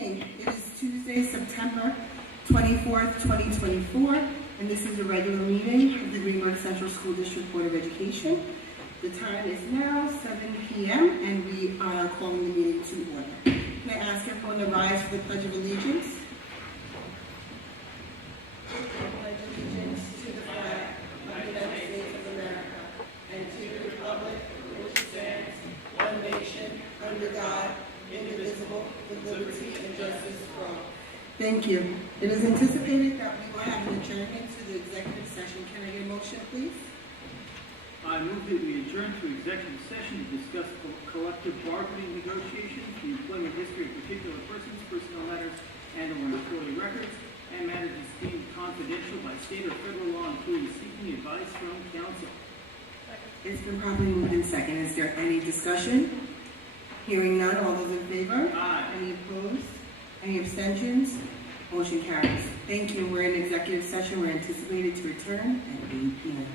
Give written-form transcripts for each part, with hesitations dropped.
It is Tuesday, September 24th, 2024, and this is a regular meeting of the Greenburgh Central School District Board of Education. The time is now 7 p.m. and we are calling the meeting to order. Can I ask everyone to rise for the Pledge of Allegiance? I pledge allegiance to the flag of the United States of America and to the republic for which it stands, one nation, under God, indivisible, with liberty and justice for all. Thank you. It is anticipated that we will have an adjournment to the executive session. Can I get a motion, please? I move that we adjourn to executive session to discuss collective bargaining negotiations, the employment history of particular persons, personnel matters, and/or employee records, and matters deemed confidential by state or federal law, including seeking advice from counsel. It's been properly moved in second. Is there any discussion? Hearing none, all those in favor? Aye. Any opposed? Any abstentions? Motion carries. Thank you. We're in executive session. We're anticipated to return at 8 p.m.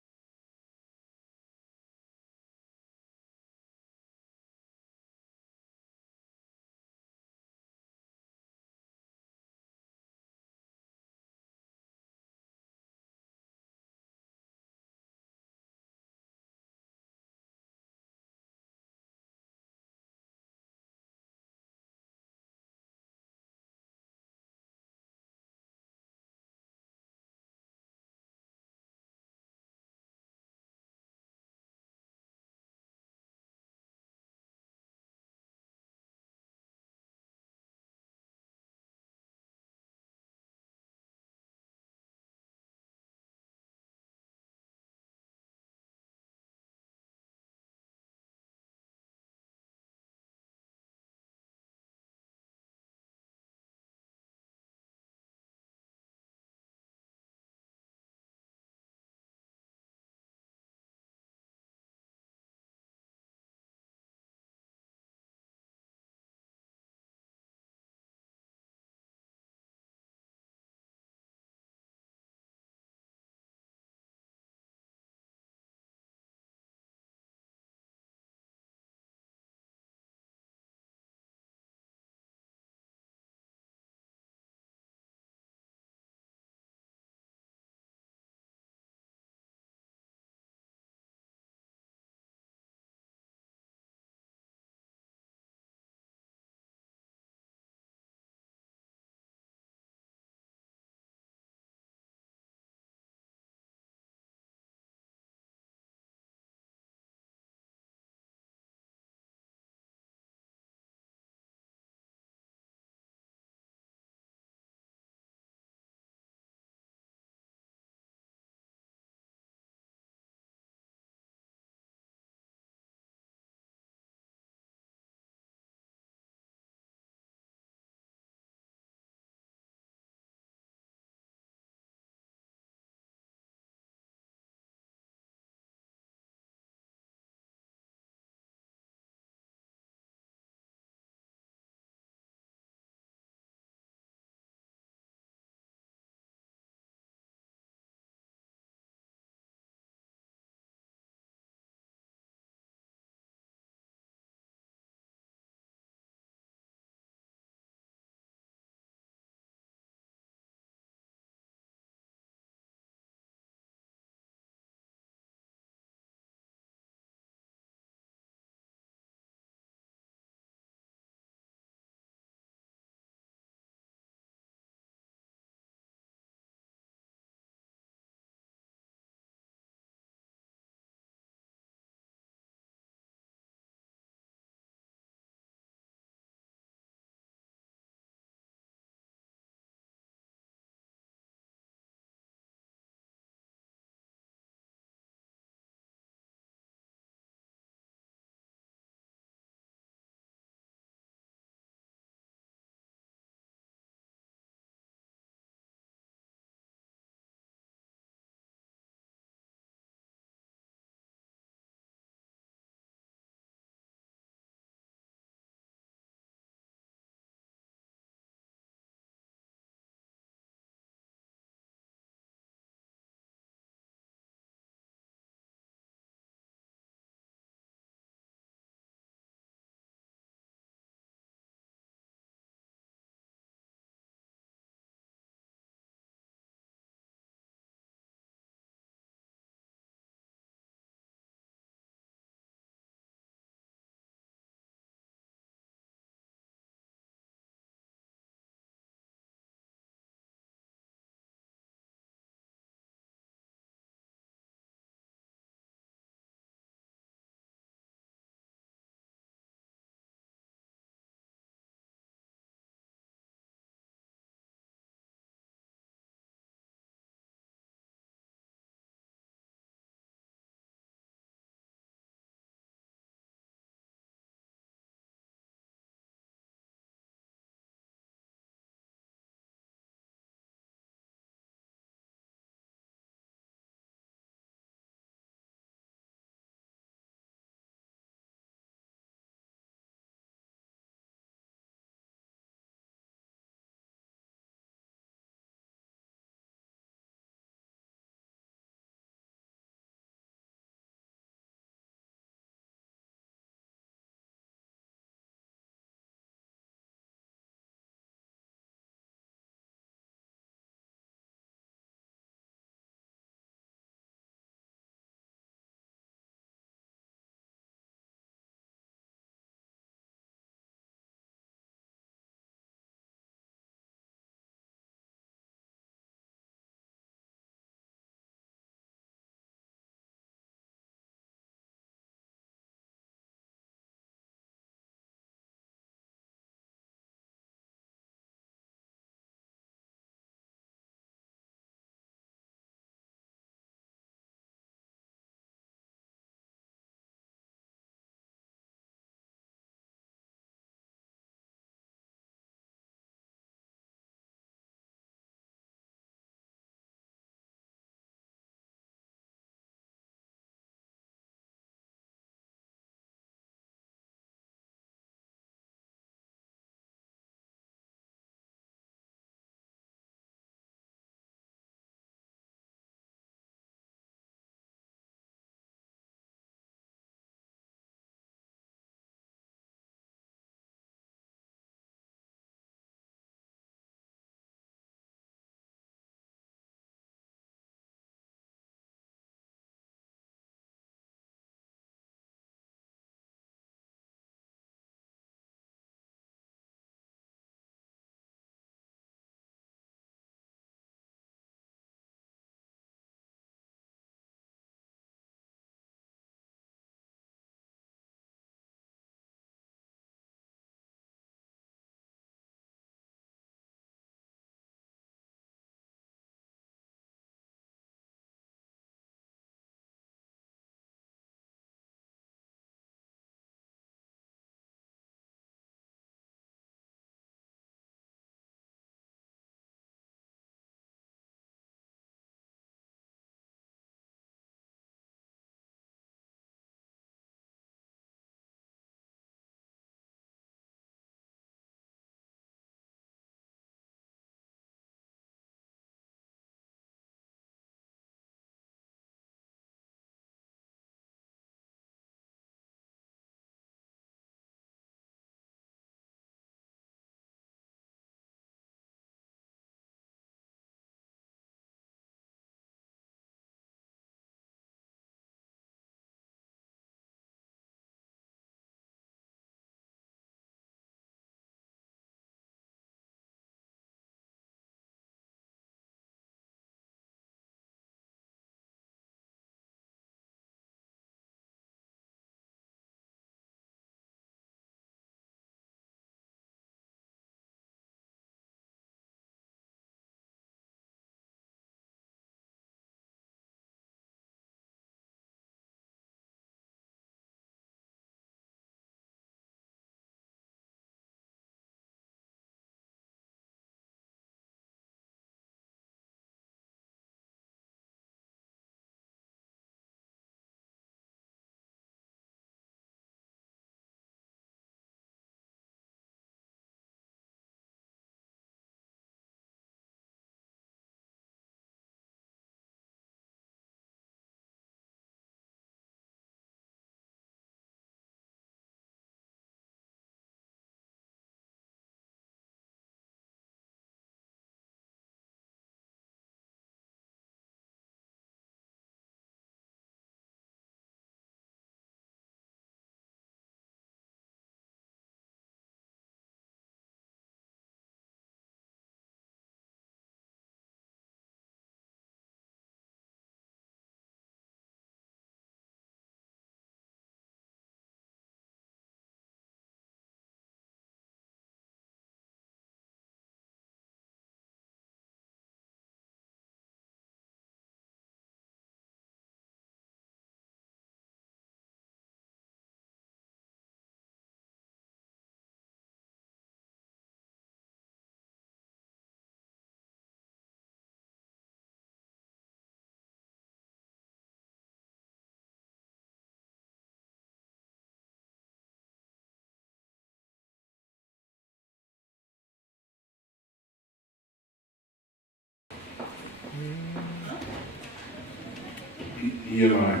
You're live.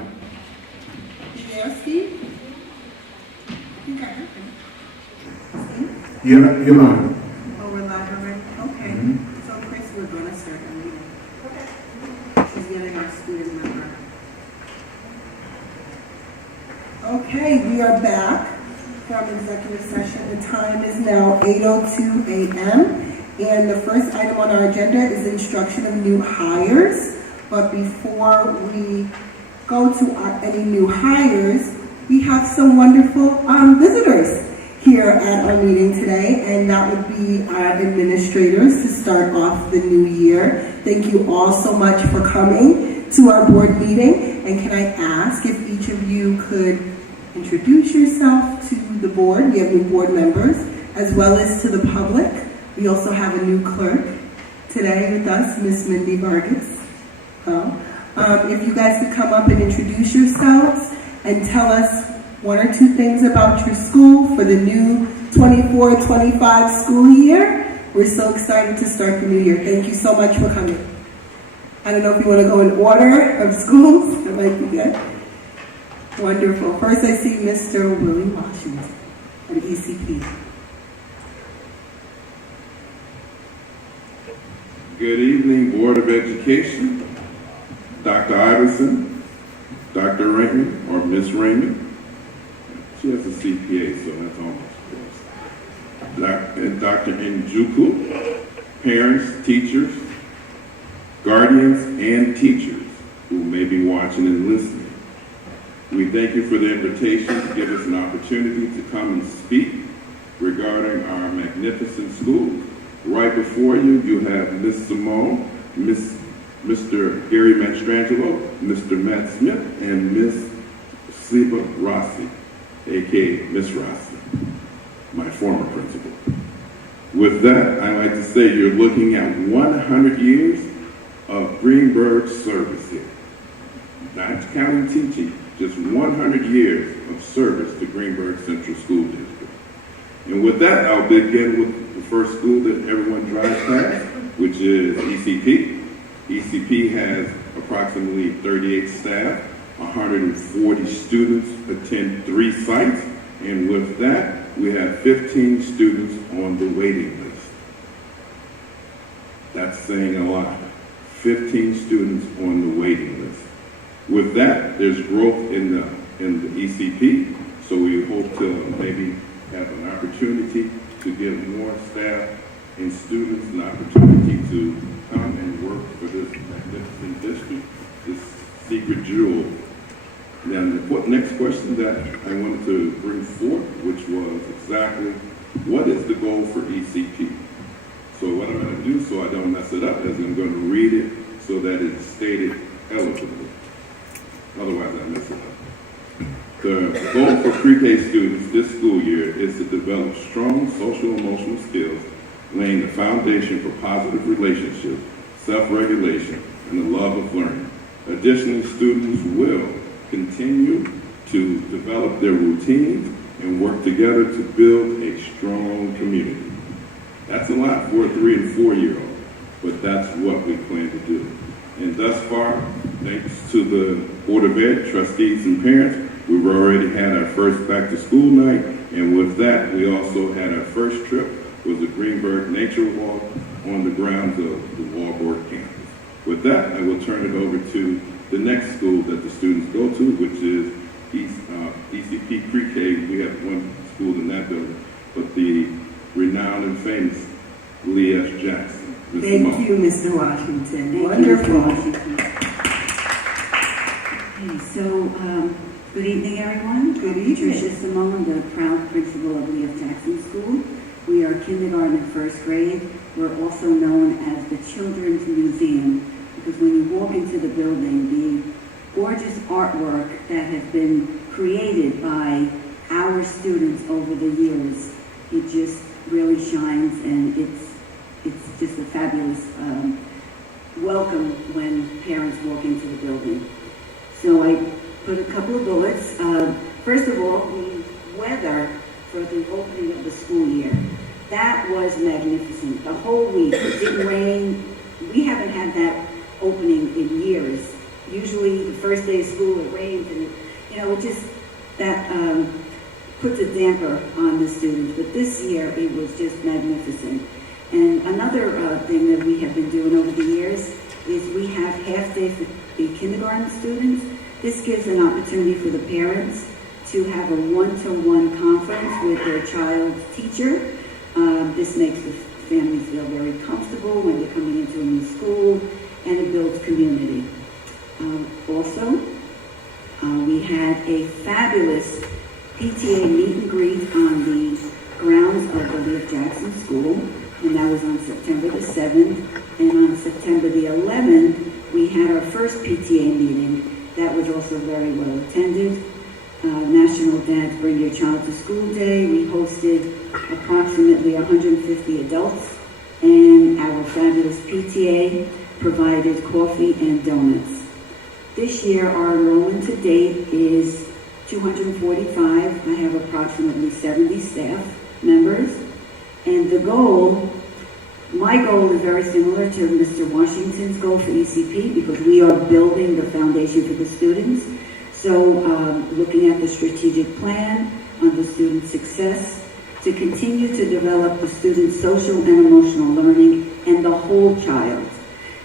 You there, Steve? You got it. You're live. Oh, we're live already? Okay. Mhm. So Chris, we're gonna start our meeting. Okay. She's getting our student member. Okay, we are back from executive session. The time is now 8:02 a.m. And the first item on our agenda is instruction of new hires. But before we go to any new hires, we have some wonderful visitors here at our meeting today, and that would be our administrators to start off the new year. Thank you all so much for coming to our board meeting. And can I ask if each of you could introduce yourself to the board? We have new board members, as well as to the public. We also have a new clerk today with us, Miss Mindy Vargas. If you guys could come up and introduce yourselves and tell us one or two things about your school for the new 24-25 school year. We're so excited to start the new year. Thank you so much for coming. I don't know if you want to go in order of schools. That might be good. Wonderful. First I see Mr. Willie Washington at ECP. Good evening, Board of Education, Dr. Iverson, Dr. Raymond, or Miss Raymond. She has a CPA, so that's almost close. Dr. Njuku, parents, teachers, guardians, and teachers who may be watching and listening. We thank you for the invitation to give us an opportunity to come and speak regarding our magnificent schools. Right before you, you have Miss Simone, Mr. Gary Mastrangelo, Mr. Matt Smith, and Miss Siba Rossi, aka Miss Rossi, my former principal. With that, I'd like to say you're looking at 100 years of Greenburgh service here. Not counting teaching, just 100 years of service to Greenburgh Central School District. And with that, I'll begin with the first school that everyone drives past, which is ECP. ECP has approximately 38 staff, 140 students attend 3 sites, and with that, we have 15 students on the waiting list. That's saying a lot. 15 students on the waiting list. With that, there's growth in the ECP, so we hope to maybe have an opportunity to give more staff and students an opportunity to come and work for this magnificent district, this secret jewel. Now, the next question that I wanted to bring forth, which was exactly, what is the goal for ECP? So what I'm going to do, so I don't mess it up, is I'm going to read it so that it's stated eloquently. Otherwise, I mess it up. The goal for pre-K students this school year is to develop strong social emotional skills, laying the foundation for positive relationships, self-regulation, and the love of learning. Additionally, students will continue to develop their routines and work together to build a strong community. That's a lot for a 3- and 4-year-old, but that's what we plan to do. And thus far, thanks to the Board of Ed, trustees, and parents, we've already had our first back-to-school night, and with that, we also had our first trip, was a Greenburgh Nature Walk on the grounds of the Walborg campus. With that, I will turn it over to the next school that the students go to, which is ECP Pre-K. We have one school in that building, but the renowned and famous Lee S. Jackson. Ms. Thank Simone. you, Mr. Washington. Thank Wonderful. you, Mr. Washington. Okay, so good evening, everyone. Good evening. Patricia Simone, the proud principal of Lee F. Jackson School. We are kindergarten and first grade. We're also known as the Children's Museum because when you walk into the building, the gorgeous artwork that has been created by our students over the years, it just really shines, and it's just a fabulous welcome when parents walk into the building. So I put a couple of bullets. First of all, the weather for the opening of the school year. That was magnificent. The whole week, it didn't rain. We haven't had that opening in years. usually the first day of school it rains, and it just that puts a damper on the students. But this year it was just magnificent. And another thing that we have been doing over the years is we have half day for the kindergarten students. This gives an opportunity for the parents to have a one-to-one conference with their child's teacher. This makes the families feel very comfortable when they're coming into a new school, and it builds community. Also, we had a fabulous PTA meet and greet on the grounds of the Leah Jackson School, and that was on September the 7th. And on September the 11th, we had our first PTA meeting. That was also very well attended. National Dads Bring Your Child to School Day. We hosted approximately 150 adults, and our fabulous PTA provided coffee and donuts. This year, our enrollment to date is 245. I have approximately 70 staff members, and my goal is very similar to Mr. Washington's goal for ECP, because we are building the foundation for the students. So looking at the strategic plan on the student success, to continue to develop the student's social and emotional learning and the whole child.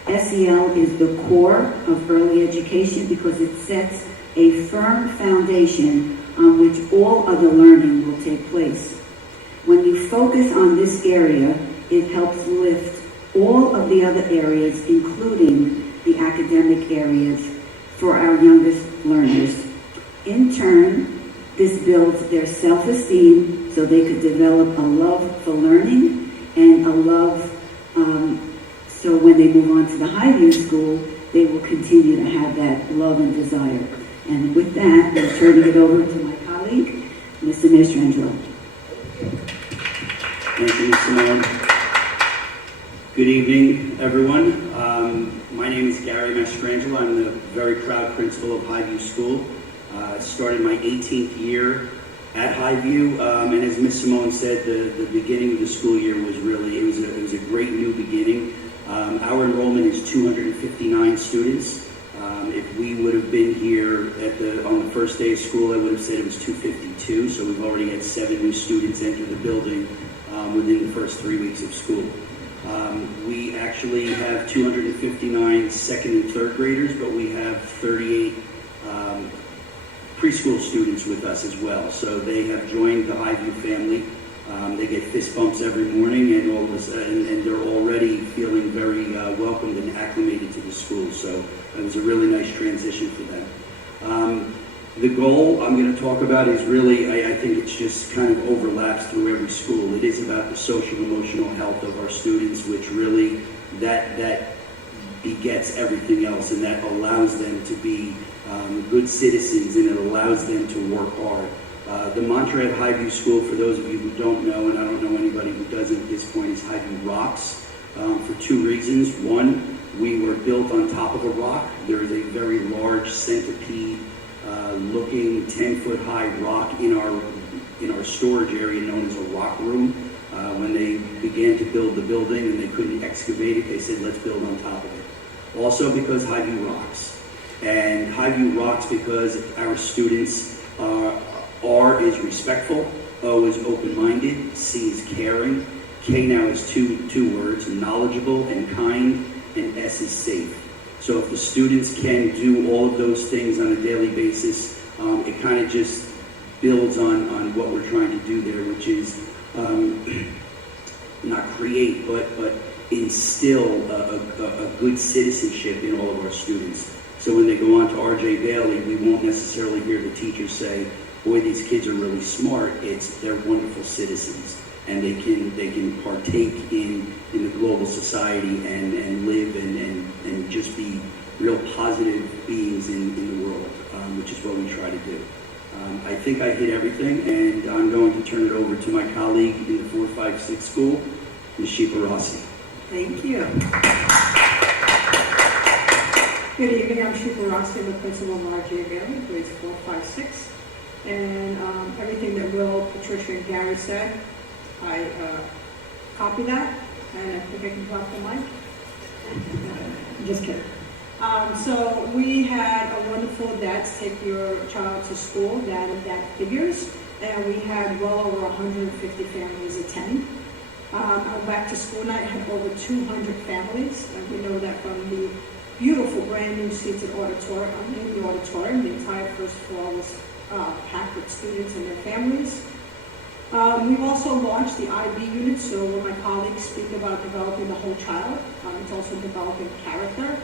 SEL is the core of early education because it sets a firm foundation on which all other learning will take place. When you focus on this area, it helps lift all of the other areas, including the academic areas, for our youngest learners. In turn, this builds their self-esteem so they could develop a love for learning and a love so when they move on to the Highview School, they will continue to have that love and desire. And with that, I'm turning it over to my colleague, Mr. Mastrangelo. Thank you, Ms. Simone. Good evening, everyone. My name is Gary Mastrangelo. I'm the very proud principal of Highview School. Started my 18th year at Highview, and as Ms. Simone said, the beginning of the school year was really, it was a great new beginning. Our enrollment is 259 students. If we would have been here on the first day of school, I would have said it was 252, so we've already had 7 new students enter the building within the first 3 weeks of school. We actually have 259 second and third graders, but we have 38 preschool students with us as well. So they have joined the Highview family. They get fist bumps every morning, and they're already feeling very welcomed and acclimated to the school. So it was a really nice transition for them. The goal I'm going to talk about is really, I think it's just kind of overlaps through every school. It is about the social emotional health of our students, which really, that begets everything else, and that allows them to be good citizens, and it allows them to work hard. The mantra at Highview School, for those of you who don't know, and I don't know anybody who doesn't at this point, is Highview Rocks, for 2 reasons. One, we were built on top of a rock. There is a very large centipede looking 10-foot high rock in our storage area known as a rock room. When they began to build the building and they couldn't excavate it, they said, let's build on top of it. Also because Highview rocks. And Highview rocks because our students R is respectful, O is open-minded, C is caring, K now is two words, knowledgeable and kind, and S is safe. So if the students can do all of those things on a daily basis, it kind of just builds on what we're trying to do there, which is not create, but instill a good citizenship in all of our students. So when they go on to R.J. Bailey, we won't necessarily hear the teachers say, boy, these kids are really smart. They're wonderful citizens, and they can partake in the global society and live and just be real positive beings in the world, which is what we try to do. I think I hit everything, and I'm going to turn it over to my colleague in the 4-5-6 school, Ms. Shipa Rossi. Thank you. Good evening, I'm Shipa Rossi, the principal of R.J. Bailey, grades 4, 5, 6. And everything that Will, Patricia, and Gary said, I copy that, and I think I can drop the mic. Just kidding. So we had a wonderful Dads Take Your Child to School, Dad and Dad Figures, and we had well over 150 families attend. Our back to school night had over 200 families, and we know that from the beautiful brand new seated auditorium, in the auditorium. The entire first floor was packed with students and their families. We've also launched the IB unit, so when my colleagues speak about developing the whole child, it's also developing character.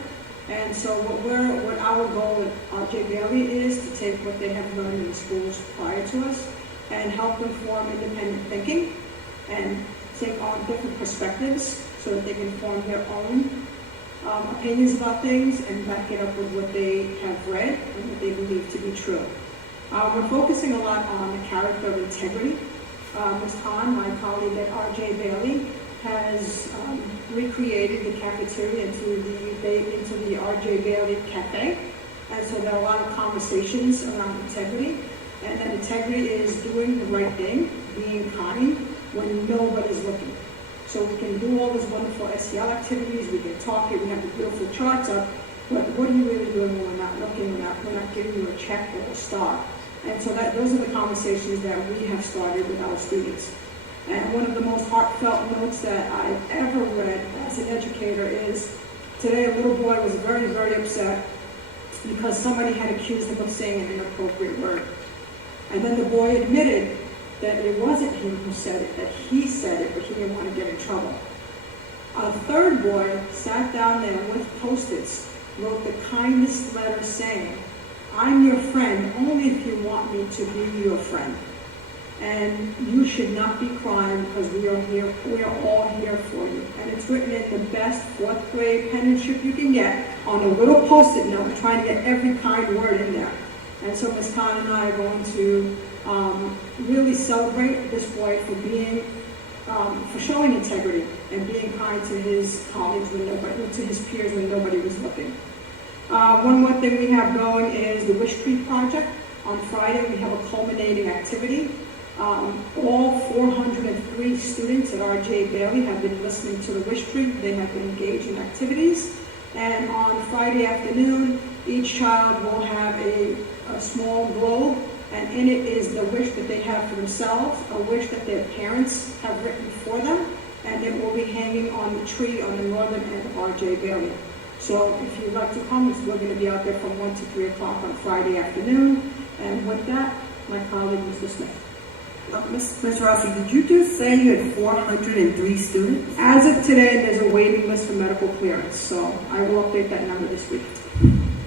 And so what our goal at RJ Bailey is to take what they have learned in the schools prior to us and help them form independent thinking and take on different perspectives so that they can form their own opinions about things and back it up with what they have read and what they believe to be true. We're focusing a lot on the character of integrity. Ms. Khan, my colleague at RJ Bailey, has recreated the cafeteria into the RJ Bailey Cafe. And so there are a lot of conversations around integrity. And that integrity is doing the right thing, being kind when nobody's looking. So we can do all these wonderful SEL activities, we can talk it, we have the beautiful charts up, but what are you really doing when we're not looking, we're not giving you a check or a star? And so those are the conversations that we have started with our students. And one of the most heartfelt notes that I've ever read as an educator is, today a little boy was very, very upset because somebody had accused him of saying an inappropriate word. And then the boy admitted that it wasn't him who said it, that he said it, but he didn't want to get in trouble. A third boy sat down there with Post-its, wrote the kindest letter saying, I'm your friend only if you want me to be your friend. And you should not be crying because we are all here for you. And it's written in the best fourth grade penmanship you can get on a little Post-it note, trying to get every kind word in there. And so Ms. Khan and I are going to really celebrate this boy for being, for showing integrity and being kind to his colleagues to his peers when nobody was looking. One more thing we have going is the Wish Tree Project. On Friday, we have a culminating activity. All 403 students at RJ Bailey have been listening to the Wish Tree. They have been engaged in activities. And on Friday afternoon, each child will have a small globe, and in it is the wish that they have for themselves, a wish that their parents have written for them, and it will be hanging on the tree on the northern end of RJ Bailey. So if you'd like to come, we're going to be out there from 1 to 3 o'clock on Friday afternoon. And with that, my colleague, Mr. Smith. Ms. Rossi, did you just say you had 403 students? As of today, there's a waiting list for medical clearance, so I will update that number this week.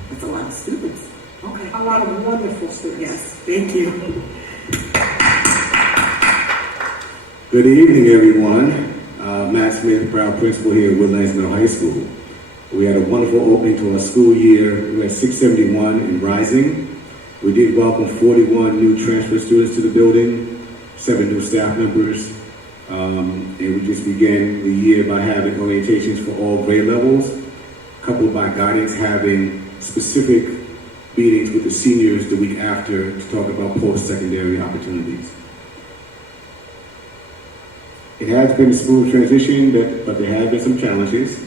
That's a lot of students. Okay. A lot of wonderful students. Yes, thank you. Good evening, everyone. Matt Smith, proud principal here at Woodlands Middle High School. We had a wonderful opening to our school year. We had 671 and rising. We did welcome 41 new transfer students to the building, 7 new staff members, and we just began the year by having orientations for all grade levels, coupled by guidance having specific meetings with the seniors the week after to talk about post-secondary opportunities. It has been a smooth transition, but there have been some challenges.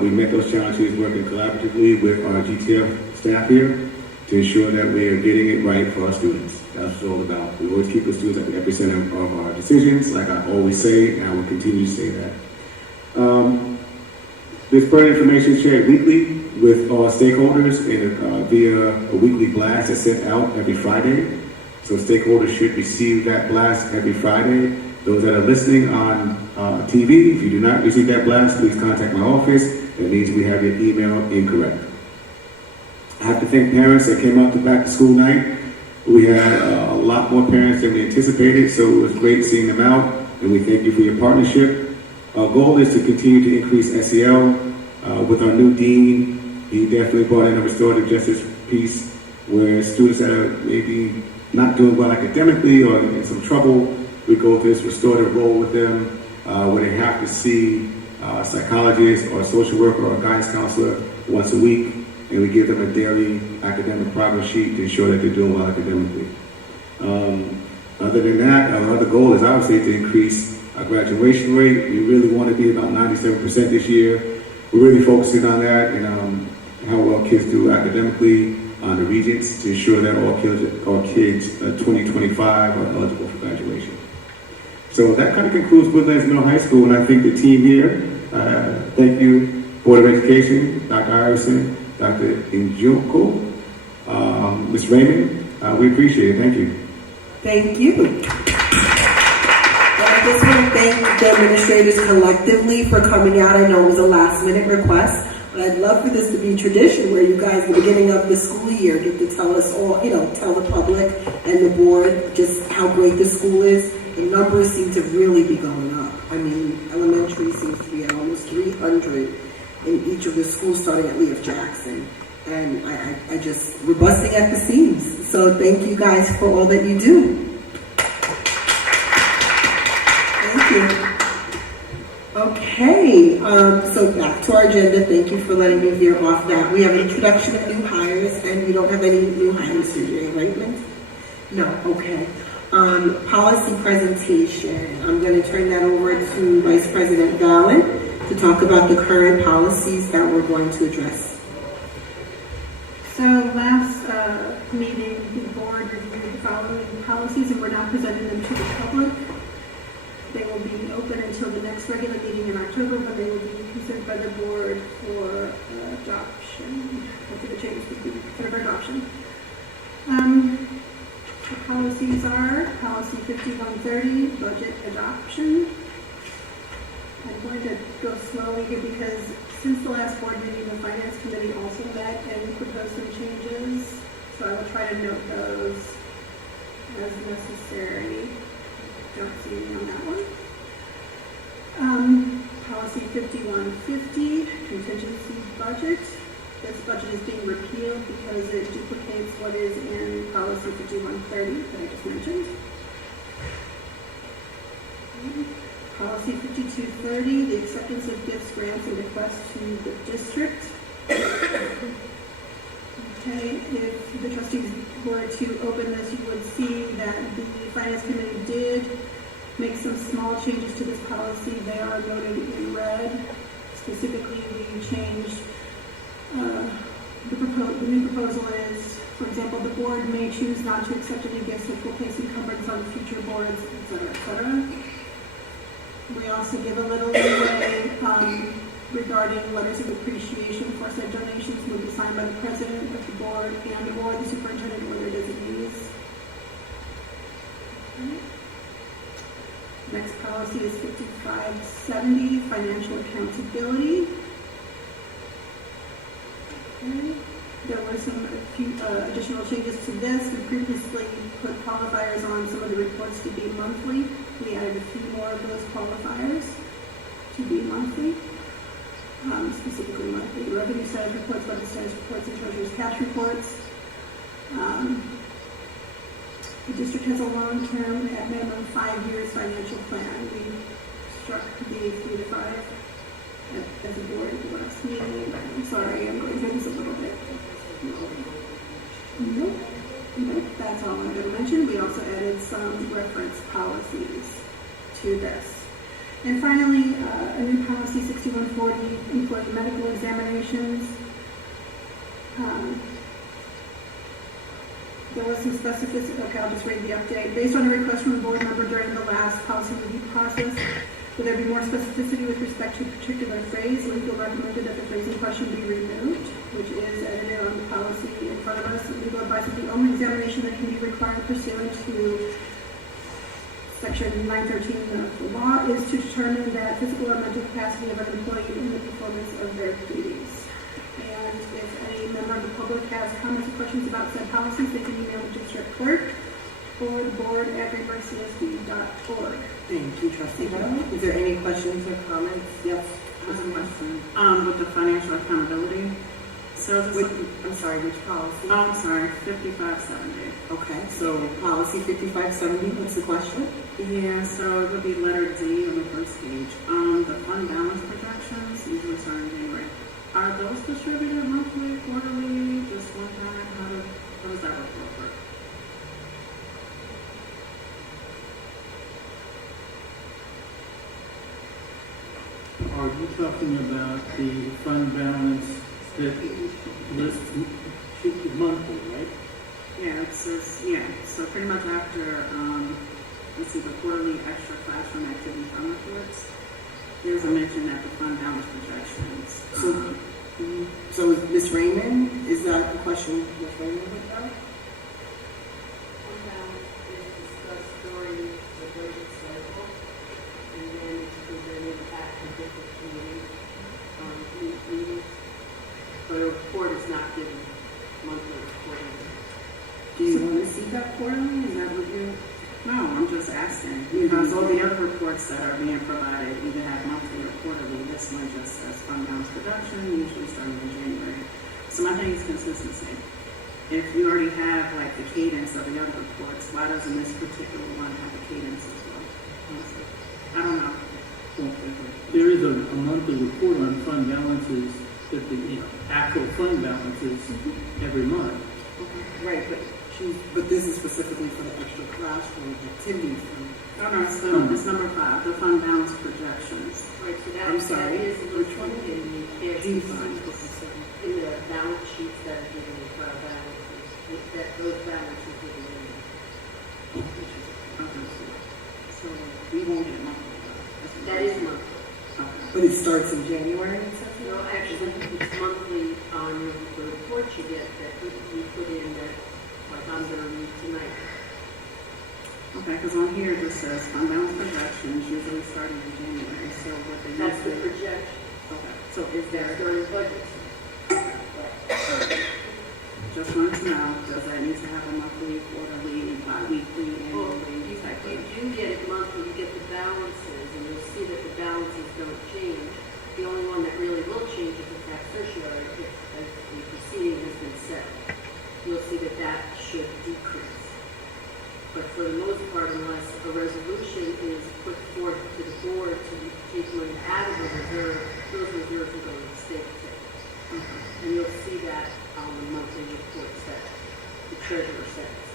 We met those challenges working collaboratively with our GTF staff here to ensure that we are getting it right for our students. That's what it's all about. We always keep the students at the epicenter of our decisions, like I always say, and I will continue to say that. This pertinent information is shared weekly with our stakeholders and via a weekly blast that's sent out every Friday. So stakeholders should receive that blast every Friday. Those that are listening on TV, if you do not receive that blast, please contact my office. It means we have your email incorrect. I have to thank parents that came out to back to school night. We had a lot more parents than we anticipated, so it was great seeing them out, and we thank you for your partnership. Our goal is to continue to increase SEL. With our new dean, he definitely brought in a restorative justice piece where students that are maybe not doing well academically or in some trouble, we go through this restorative role with them where they have to see a psychologist or a social worker or a guidance counselor once a week, and we give them a daily academic progress sheet to ensure that they're doing well academically. Other than that, our other goal is obviously to increase our graduation rate. We really want to be about 97% this year. We're really focusing on that, and how well kids do academically, the regents, to ensure that all kids 2025 are eligible for graduation. So that kind of concludes Woodlands Middle High School, and I think the team here, thank you, Board of Education, Dr. Iverson, Dr. Njoko, Ms. Raymond, we appreciate it. Thank you. Thank you. And I just want to thank the administrators collectively for coming out. I know it was a last minute request, but I'd love for this to be tradition where you guys, at the beginning of the school year, get to tell us all, tell the public and the board just how great the school is. The numbers seem to really be going up. I mean, elementary seems to be at almost 300 in each of the schools starting at Lee Jackson. And I just, we're busting at the seams. So thank you guys for all that you do. Thank you. Okay, so back to our agenda. Thank you for letting me veer off that. We have an introduction of new hires, and we don't have any new hires today, right, Mint? No, okay. Policy presentation. I'm going to turn that over to Vice President Valen to talk about the current policies that we're going to address. So last meeting, the board reviewed the following policies, and we're now presenting them to the public. They will be open until the next regular meeting in October, when they will be considered by the board for adoption. Hopefully the changes will be considered for adoption. The policies are policy 5130, budget adoption. I'm going to go slowly here because since the last board meeting, the Finance Committee also met and proposed some changes. So I will try to note those as necessary. Don't see any on that one. Policy 5150, contingency budget. This budget is being repealed because it duplicates what is in policy 5130 that I just mentioned. Policy 5230, the acceptance of gifts, grants, and requests to the district. Okay, if the trustees were to open this, you would see that the Finance Committee did make some small changes to this policy. They are noted in red. Specifically, we changed the new proposal is, for example, the board may choose not to accept any gifts which will place encumbrance on future boards, etc., etc. We also give a little leeway regarding letters of appreciation for said donations will be signed by the president of the board and or the superintendent or their designees. Next policy is 5570, financial accountability. Okay. There were some few additional changes to this. We previously put qualifiers on some of the reports to be monthly. We added a few more of those qualifiers to be monthly, specifically monthly revenue status reports, budget status reports, and treasurer's cash reports. The district has a long-term, at minimum 5 years financial plan. We struck the 3 to 5 as a board at the last meeting. I'm sorry, I'm going through this a little bit. Nope, that's all I'm going to mention. We also added some reference policies to this. And finally, a new policy 6140, employee medical examinations. There was some specificity. Okay, I'll just read the update. Based on a request from a board member during the last policy review process, will there be more specificity with respect to a particular phrase? Legal recommended that the phrase in question be removed, which is edited on the policy in front of us. Legal advice that the only examination that can be required pursuant to Section 913 of the law is to determine that physical or mental capacity of an employee in the performance of their duties. And if any member of the public has comments or questions about said policies, they can email the district clerk or the board at greenburghcsd.org. Thank you, Trustee Bell. Is there any questions or comments? Yes. There's a question. With the financial accountability. So I'm sorry, which policy? Oh, I'm sorry, 5570. Okay, so policy 5570, what's the question? Yeah, so it would be letter D on the first page. The fund balance projections usually start in January. Are those distributed monthly, quarterly, just one time? How does that work? Are you talking about the fund balance The list should be monthly, right? Yeah, it says, yeah, so pretty much after, let's see, the quarterly extra classroom activity fund reports, there's a mention at the fund balance projections. So Ms. Raymond, is that the question Ms. Raymond would know? Fund balance is discussed during the budget cycle, and then it's presented at the different committee meetings. But a report is not given monthly or quarterly. Do you want to see that quarterly? Is that what you're? No, I'm just asking, because all the other reports that are being provided either have monthly or quarterly. This one just says fund balance production, usually starting in January. So my thing is consistency. If you already have like the cadence of the other reports, why doesn't this particular one have a cadence as well? Honestly, I don't know. There is a monthly report on fund balances that the, actual fund balances every month. Right, but this is specifically for the extra classroom activity fund. Oh, no, it's number 5, the fund balance projections. Right, so that, I'm sorry, that is which listed one? in the cash G receipts, fund. in the balance sheets that are given in trial balances, that those balances are given in. Okay, so we won't get monthly. That is monthly. Okay. But it starts in January, it says? No, actually, it's monthly on the report you get that we put in that, like I'm gonna read tonight. Okay, because on here it just says fund balance projections usually starting in January, so what they That's the usually. projection. Okay, so is there, During the budget. just wanted to know, does that need to have a monthly, quarterly, bi-weekly, Well, annually type you of? do get it monthly, you get the balances, and you'll see that the balances don't change. The only one that really will change is the tax tertiary, if the proceeding has been set. You'll see that that should decrease. But for the most part, unless a resolution is put forth to the board to take money out of the reserve, those reserves will go to the state too. And you'll see that on the monthly reports that the treasurer sends.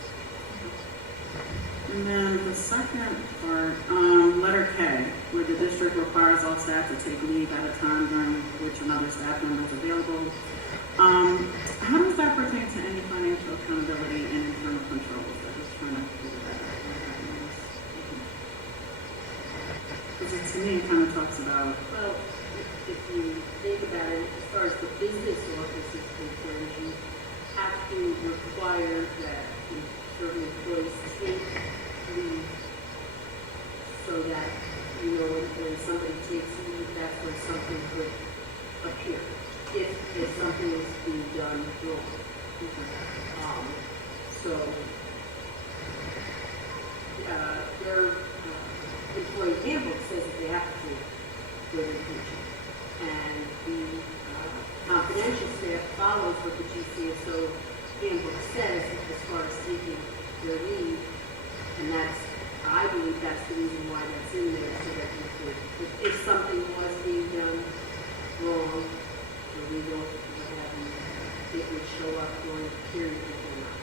And then the second part, letter K, where the district requires all staff to take leave at a time during which another staff member is available. How does that pertain to any financial accountability and internal controls? I'm just trying to figure that out. Because to me, it kind of talks about, Well, if you think about it, as far as the business office is concerned, you have to require that certain employees take leave so that, when somebody takes leave, that's when something could appear. If something is being done wrong. Their employee handbook says that they have to take their vacation. And the confidential staff follows what the GCSO handbook says as far as taking their leave. And I believe that's the reason why that's in there, so that you could, if something was being done wrong, the legal, it would show up during the period before that.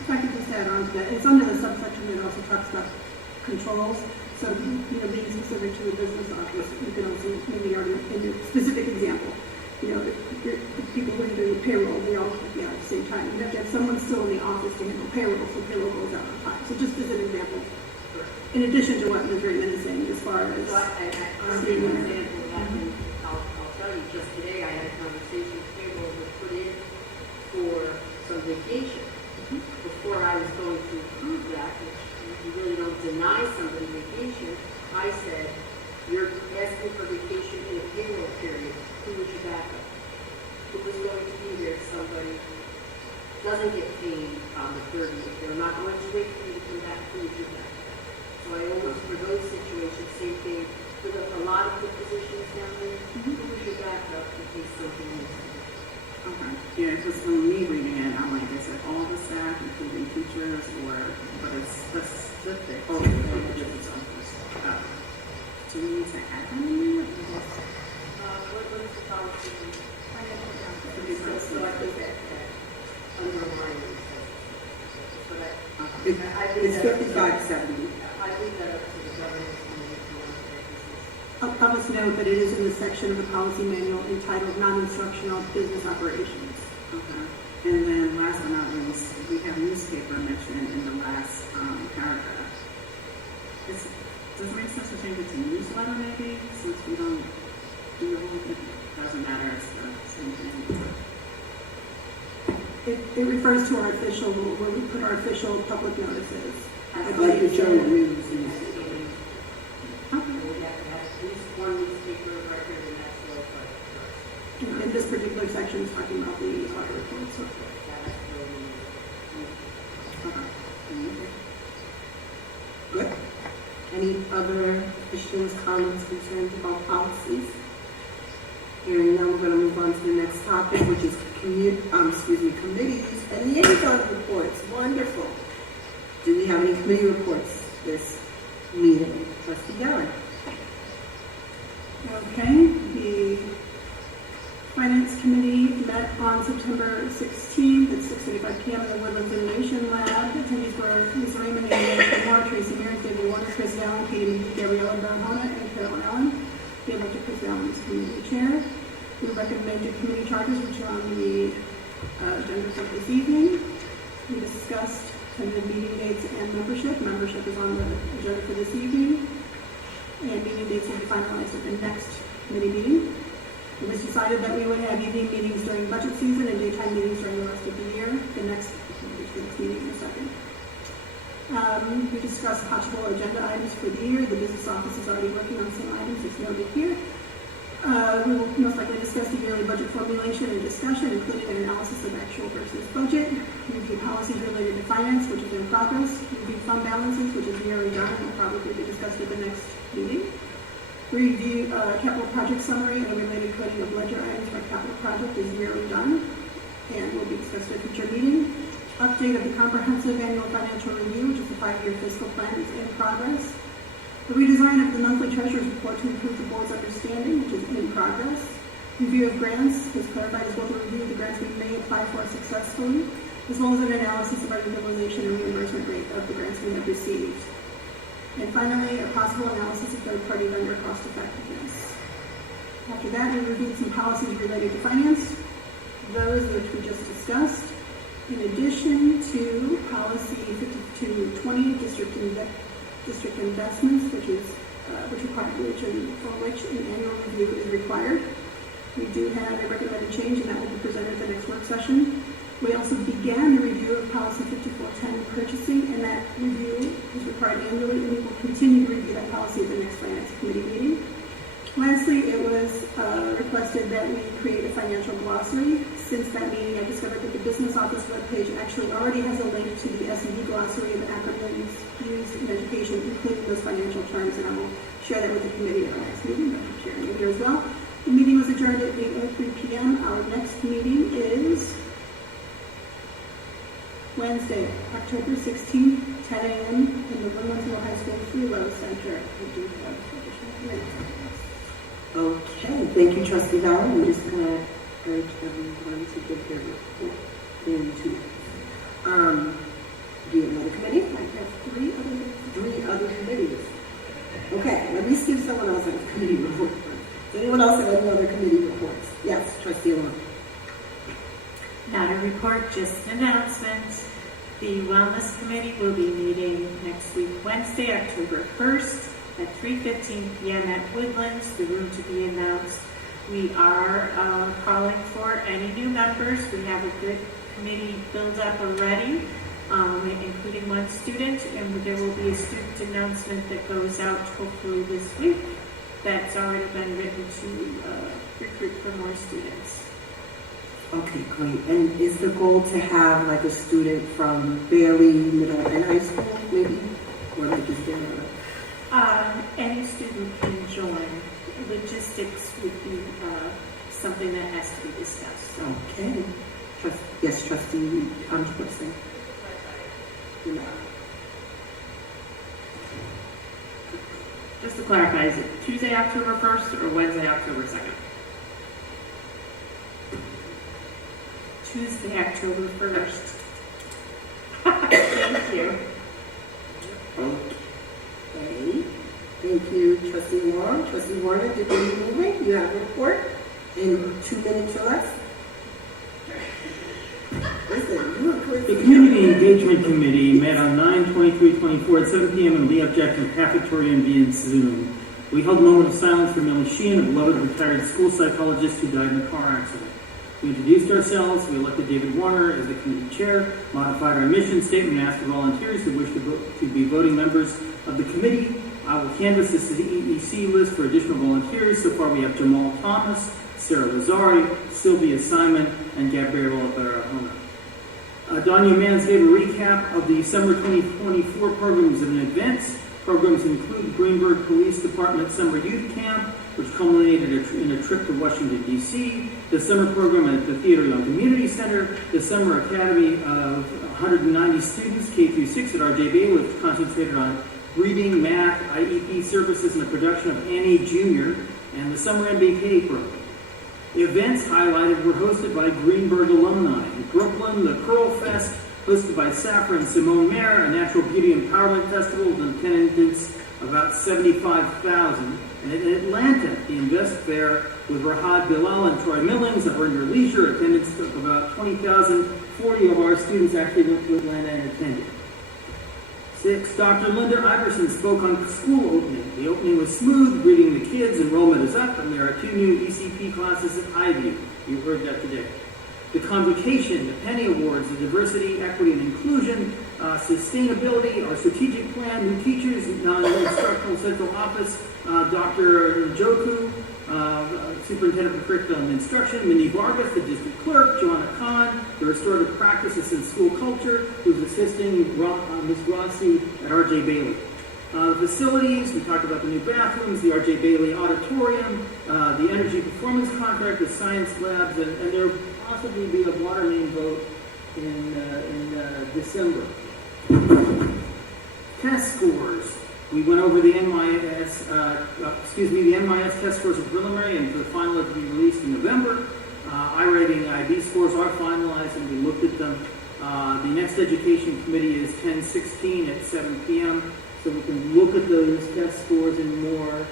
If I could just add on to that, it's under the subsection that also talks about controls. So, being specific to the business office, you can also maybe already in a specific example. If people who are doing payroll, they all have to be out at the same time. You have to have someone still in the office to handle payroll, so payroll goes out on time. So just as an example, in addition to what Ms. Raymond is saying, as far as So I'll give you an example of that, and I'll tell you, just today I had a conversation, payroll was put in for some vacation. Before I was going to approve that, which you really don't deny somebody vacation, I said, you're asking for vacation in a payroll period, who would you back up? Who was going to be there if somebody doesn't get paid on the 30th? They're not going to wait for you to come back, who would you back up? So I almost, for those situations, same thing, for a lot of the positions down there, who was your backup in case something needs to be? okay, yeah, because when me reading it, I'm like, is it all the staff, including teachers, but it's specific to the business office? Do we need to add that in there? What is the policy? financial So I think that underlying but It's 5570. I leave that up to the government committee. I'll just note note that it is in the section of the policy manual entitled Non-Instructional Business Operations. Okay. And then last but not least, we have newspaper mentioned in the last paragraph. Does it make sense to change it to newsletter maybe, since we don't do the whole thing? Doesn't matter, it's the same thing. It refers to our official, where we put our official public notices. Like the journal news. We have to have at least one newspaper record, and that's the first. In this particular section, it's talking about the audit reports. So. That's Okay. Good. Any other questions, comments, concerns about policies? Hearing none, we're going to move on to the next topic, which is committees and liaison reports. Wonderful. Do we have any committee reports this meeting? Trustee Gallen. Okay, the Finance Committee met on September 16th at 6:35 p.m. in the Woodlands Innovation Lab. Attendees were Ms. Raymond, Amy Moore, Tracy Mears, David Warner, Chris Allen, Katie Gabriella Barahona, and Carolyn Allen. The elected Chris Allen is committee chair. We recommended committee charters, which are on the agenda for this evening. We discussed tentative meeting dates and membership. Membership is on the agenda for this evening. And meeting dates will be finalized at the next committee meeting. It was decided that we would have evening meetings during budget season and daytime meetings during the rest of the year. The next meeting in a second. We discussed possible agenda items for the year. The business office is already working on some items, it's noted here. We will most likely discuss the yearly budget formulation and discussion, including an analysis of actual versus budget. Review policies related to finance, which is in progress. Review fund balances, which is nearly done and will probably be discussed at the next meeting. Review capital project summary and related coding of ledger items for capital project is nearly done and will be discussed at a future meeting. Update of the comprehensive annual financial review, which is the 5-year fiscal plan, is in progress. The redesign of the monthly treasurer's report to improve the board's understanding, which is in progress. Review of grants is clarified as well to review the grants we may apply for successfully, as well as an analysis of our utilization and reimbursement rate of the grants we have received. And finally, a possible analysis of third-party vendor cost effectiveness. After that, we reviewed some policies related to finance, those which we just discussed, in addition to policy 5220, district investments, which an annual review is required. We do have a recommended change, and that will be presented at the next work session. We also began the review of policy 5410 purchasing, and that review is required annually, and we will continue to review that policy at the next finance committee meeting. Lastly, it was requested that we create a financial glossary. Since that meeting, I discovered that the business office webpage actually already has a link to the S&D glossary of acronyms used in education, including those financial terms, and I will share that with the committee at our next meeting. I'm sharing it here as well. The meeting was adjourned at 8:03 p.m. Our next meeting is Wednesday, October 16th, 10 a.m. in the Woodlands Middle High School Freeload Center. We do have additional minutes. Okay, thank you, Trustee Gallen. I'm just going to urge everyone to give their report in 2 minutes. Do you have another committee? I have three other committees. Okay, let me see if someone else has a committee report. Does anyone else have any other committee reports? Yes, Trustee Long. Not a report, just an announcement. The Wellness Committee will be meeting next week, Wednesday, October 1st at 3:15 p.m. at Woodlands, the room to be announced. We are calling for any new members. We have a good committee build up already, including one student, and there will be a student announcement that goes out hopefully this week that's already been written to recruit for more students. Okay, great. And is the goal to have like a student from Bailey Middle and High School, maybe? Or like is there any student can join. Logistics would be something that has to be discussed. Okay. Yes, Trustee Thompson. Just to clarify, is it Tuesday, October 1st or Wednesday, October 2nd? Tuesday, October 1st. Thank you. Okay. Thank you, Trustee Wong. Trustee Warner, did you move it? You have a report in 2 minutes or less? Listen, you look The crazy. Community Engagement Committee met on 9/23/24 at 7 p.m. in Lee Objective Cafeteria and via Zoom. We held a moment of silence for Millie Sheehan, a beloved retired school psychologist who died in a car accident. We introduced ourselves, we elected David Warner as the committee chair, modified our mission statement, and asked for volunteers who wish to be voting members of the committee. I will canvass the CEC list for additional volunteers. So far we have Jamal Thomas, Sarah Lazari, Sylvia Simon, and Gabriela Barahona. Danya Mans gave a recap of the summer 2024 programs and events. Programs include Greenburgh Police Department Summer Youth Camp, which culminated in a trip to Washington, D.C., the summer program at the Theater Young Community Center, the Summer Academy of 190 students, K through 6 at RJ Bailey, which concentrated on reading, math, IEP services, and the production of Annie Jr., and the Summer MBK program. Events highlighted were hosted by Greenburgh alumni. In Brooklyn, the Curl Fest, hosted by Safra and Simone Mayer, a natural beauty empowerment festival with attendance about 75,000. And in Atlanta, the Invest Fair with Rahad Bilal and Troy Millings of Earn Your Leisure, attendance of about 20,000. 40 of our students actually went to Atlanta and attended. 6, Dr. Linda Iverson spoke on school opening. The opening was smooth, greeting the kids, enrollment is up, and there are 2 new ECP classes at Highview. You heard that today. The Convocation, the Penny Awards, the Diversity, Equity, and Inclusion, Sustainability, our strategic plan, new teachers, non-instructional central office, Dr. Njoku, Superintendent for Curriculum and Instruction, Mindy Vargas, the District Clerk, Joanna Kahn, the Restorative Practices in School Culture, who's assisting Ms. Rossi at RJ Bailey. Facilities, we talked about the new bathrooms, the RJ Bailey Auditorium, the Energy Performance Contract, the Science Labs, and there will possibly be a water main vote in December. Test scores. We went over the NYS test scores are preliminary and the final to be released in November. I-rating IB scores are finalized and we looked at them. The next education committee is 10/16 at 7 p.m. So we can look at those test scores in more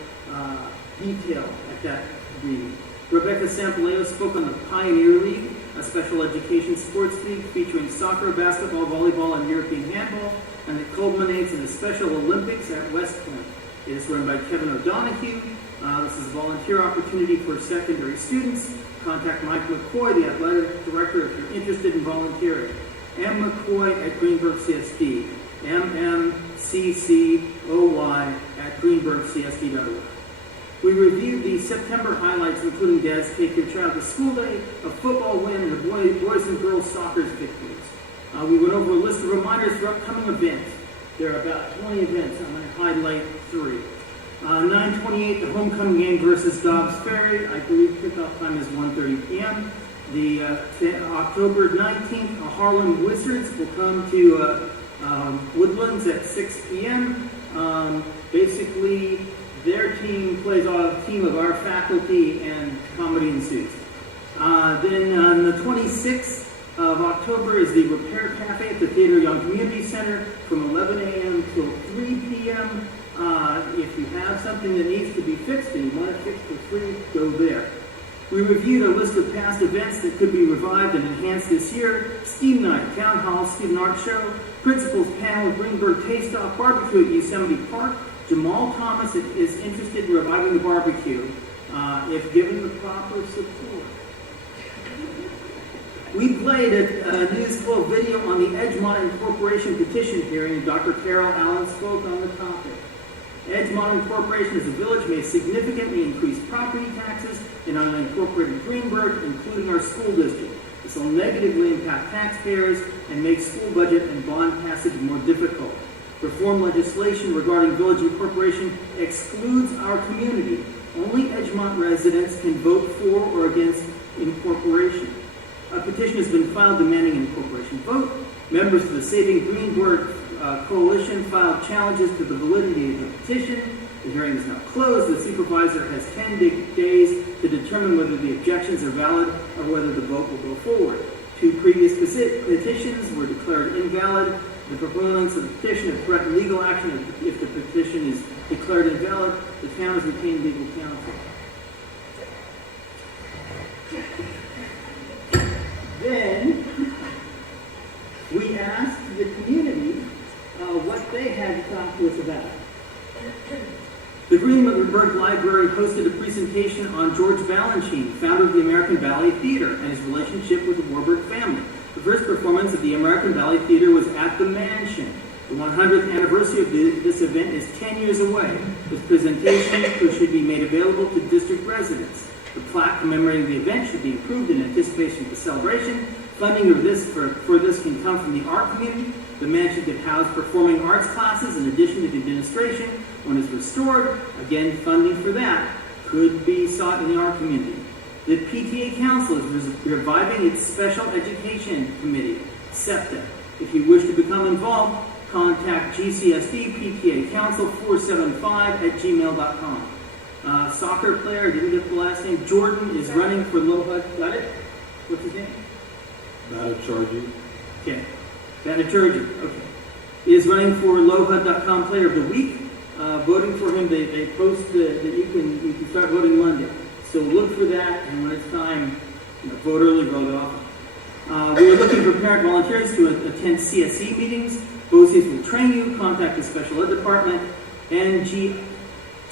detail at that meeting. Rebecca Sampaleo spoke on the Pioneer League, a special education sports league featuring soccer, basketball, volleyball, and European handball, and it culminates in the Special Olympics at West Point. It is run by Kevin O'Donoghue. This is a volunteer opportunity for secondary students. Contact Mike McCoy, the athletic director, if you're interested in volunteering. M. McCoy at Greenburgh CSD. MMCCOY at greenburghcsd.org. We reviewed the September highlights, including Dad's Take Your Child to School Day, a football win, and the boys and girls soccer victories. We went over a list of reminders for upcoming events. There are about 20 events. I'm going to highlight 3. 9/28, the homecoming game versus Dobbs Ferry. I believe kickoff time is 1:30 p.m. The October 19th, the Harlem Wizards will come to Woodlands at 6 p.m. Basically, their team plays a team of our faculty and comedy ensues. Then on the 26th of October is the Repair Cafe at the Theater Young Community Center from 11 a.m. till 3 p.m. If you have something that needs to be fixed and you want it fixed for free, go there. We reviewed a list of past events that could be revived and enhanced this year. Steam Night, Town Hall, Student Art Show, Principals Panel, Greenburgh Taste Off, Barbecue at Yosemite Park. Jamal Thomas is interested in reviving the barbecue if given the proper support. We played a News 12 video on the Edgemont Incorporation petition hearing, and Dr. Carol Allen spoke on the topic. Edgemont Incorporation as a village may significantly increase property taxes in unincorporated Greenburgh, including our school district. This will negatively impact taxpayers and make school budget and bond passage more difficult. Reform legislation regarding village incorporation excludes our community. Only Edgemont residents can vote for or against incorporation. A petition has been filed demanding an incorporation vote. Members of the Saving Greenburgh Coalition filed challenges to the validity of the petition. The hearing is now closed. The supervisor has 10 days to determine whether the objections are valid or whether the vote will go forward. 2 previous petitions were declared invalid. The proponents of the petition have threatened legal action if the petition is declared invalid. The town has retained legal counsel. Then we asked the community what they had to talk to us about. The Greenburgh Library hosted a presentation on George Balanchine, founder of the American Ballet Theater, and his relationship with the Warburg family. The first performance of the American Ballet Theater was at the Mansion. The 100th anniversary of this event is 10 years away. This presentation should be made available to district residents. The plaque commemorating the event should be improved in anticipation of the celebration. Funding for this can come from the art community. The mansion could house performing arts classes in addition to the administration. When it's restored, again, funding for that could be sought in the art community. The PTA Council is reviving its Special Education Committee, SEPTA. If you wish to become involved, contact GCSD PTA Council 475@gmail.com. Soccer player, didn't get the last name, Jordan is running for Lohud. Got it? What's his name? Bataturgi. Okay. Bataturgi, okay. He is running for Lohud.com Player of the Week. Voting for him, they post that you can start voting Monday. So look for that, and when it's time, vote early, vote often. We are looking for parent volunteers to attend CSE meetings. BOCES will train you. Contact the special ed department and Gia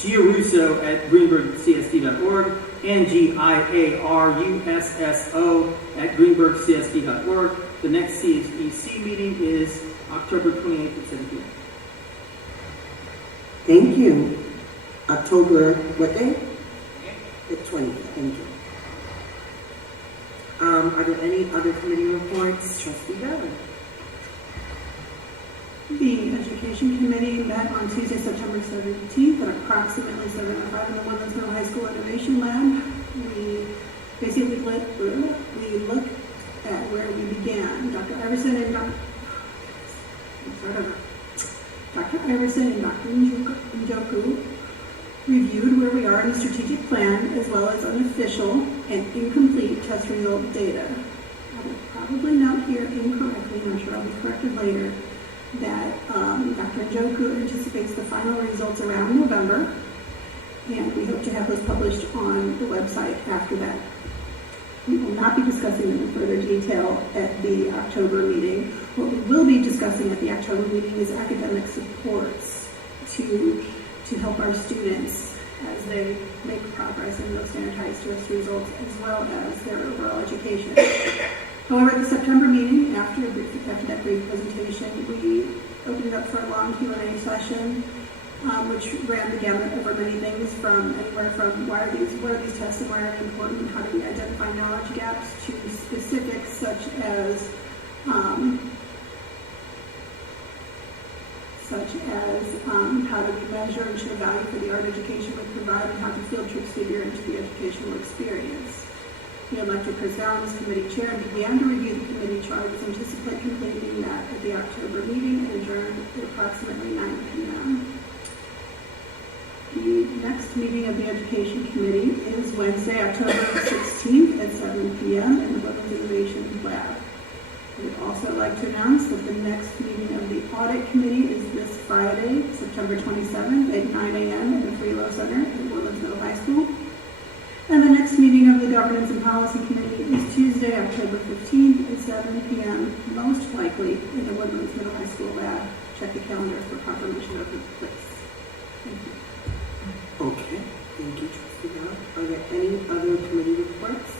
Russo at greenburgcsd.org and GIARUSSO@greenburgcsd.org. The next CSEC meeting is October 28th at 7 p.m. Thank you. October, what day? The 20th, thank you. Are there any other committee reports? Trustee Bell. The Education Committee met on Tuesday, September 17th at approximately 7:05 in the Woodlands Middle High School Innovation Lab. We basically looked at where we began. Dr. Iverson and Dr. Njoku reviewed where we are in the strategic plan as well as unofficial and incomplete test result data. I will probably note here incorrectly, and I'm sure I'll be corrected later, that Dr. Njoku anticipates the final results around November, and we hope to have those published on the website after that. We will not be discussing them in further detail at the October meeting. What we will be discussing at the October meeting is academic supports to help our students as they make progress in those standardized test results as well as their overall education. However, at the September meeting, after that brief presentation, we opened up for a long Q&A session, which ran the gamut over many things from anywhere from what are these tests and why are they important, how do we identify knowledge gaps, to specifics such as how do we measure and show value for the art education we provide, and how do field trips figure into the educational experience. We elected Chris Allen as committee chair and began to review the committee charges, anticipate completing that at the October meeting and adjourned at approximately 9 p.m. The next meeting of the Education Committee is Wednesday, October 16th at 7 p.m. in the Women's Innovation Lab. I would also like to announce that the next meeting of the Audit Committee is this Friday, September 27th at 9 a.m. in the Freelo Center at Woodlands Middle High School. And the next meeting of the Governance and Policy Committee is Tuesday, October 15th at 7 p.m., most likely in the Woodlands Middle High School lab. Check the calendar for confirmation of the place. Thank you. Okay, thank you, Trustee Bell. Are there any other committee reports?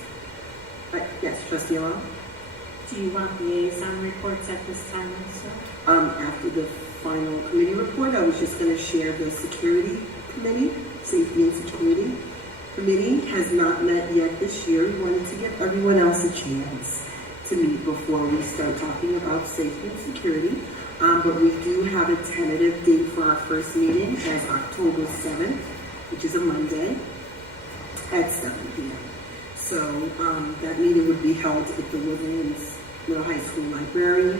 Yes, Trustee Law. Do you want liaison reports at this time also? After the final committee report, I was just going to share the Security Committee, Safety and Security Committee has not met yet this year. We wanted to give everyone else a chance to meet before we start talking about safety and security. But we do have a tentative date for our first meeting as October 7th, which is a Monday at 7 p.m. So that meeting would be held at the Woodlands Middle High School Library,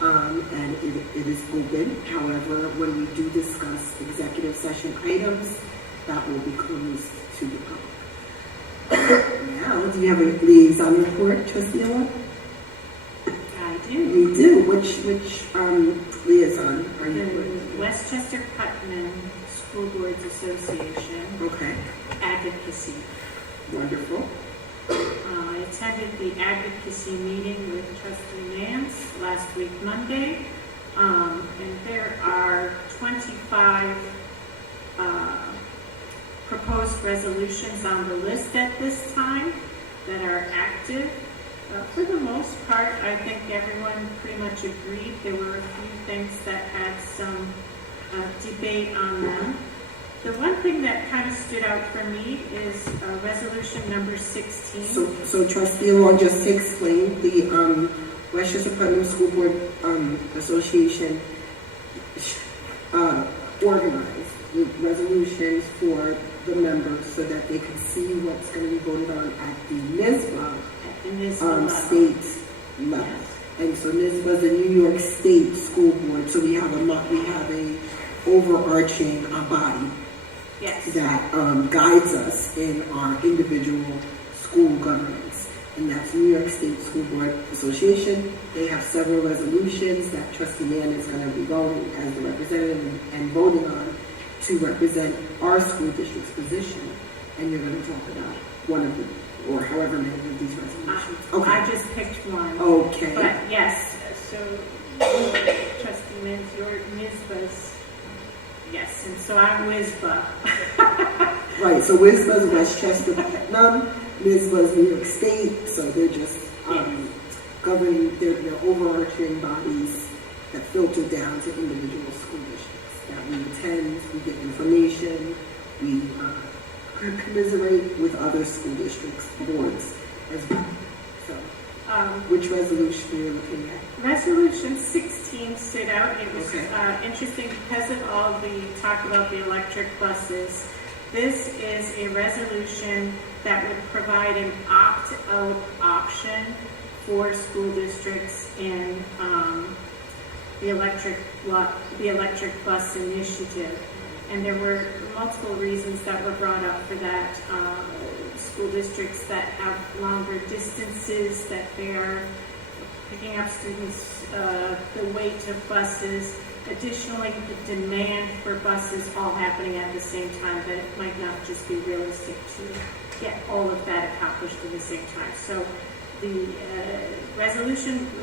and it is open. However, when we do discuss executive session items, that will be closed to the public. Now, do you have a liaison report, Trustee Ella? I do. do. You do. Which liaison are you The with? Westchester Putnam School Boards Association Okay, Advocacy. wonderful. I attended the advocacy meeting with Trustee Nance last week, Monday, and there are 25 proposed resolutions on the list at this time that are active. For the most part, I think everyone pretty much agreed. There were a few things that had some debate on them. The one thing that kind of stood out for me is resolution number 16. So Trustee Long, just to explain, the Westchester Putnam School Board Association organized the resolutions for the members so that they could see what's going to be voted on at the NISBA state level. Yes. And so NISBA is the New York State School Board. So we have a overarching body Yes. that guides us in our individual school governance. And that's New York State School Board Association. They have several resolutions that Trustee Mann is going to be going as the representative and voting on to represent our school district's position. And you're going to talk about one of them, or however many of these resolutions. Okay. I just picked one. Okay. But yes, so Trustee Lynn, your NISBA's, yes, and so I'm WISBA. Right, so WISBA is Westchester Putnam, NISBA is New York State, so they're just governing, they're overarching bodies that filter down to individual school districts that we attend, we get information, we commiserate with other school districts, boards as well. So, which resolution are you looking at? Resolution 16 stood out. It was Okay. interesting because of all the talk about the electric buses. This is a resolution that would provide an opt-out option for school districts in the electric bus initiative. And there were multiple reasons that were brought up for that. School districts that have longer distances, that they're picking up students, the weight of buses. Additionally, the demand for buses all happening at the same time, that it might not just be realistic to get all of that accomplished at the same time. So the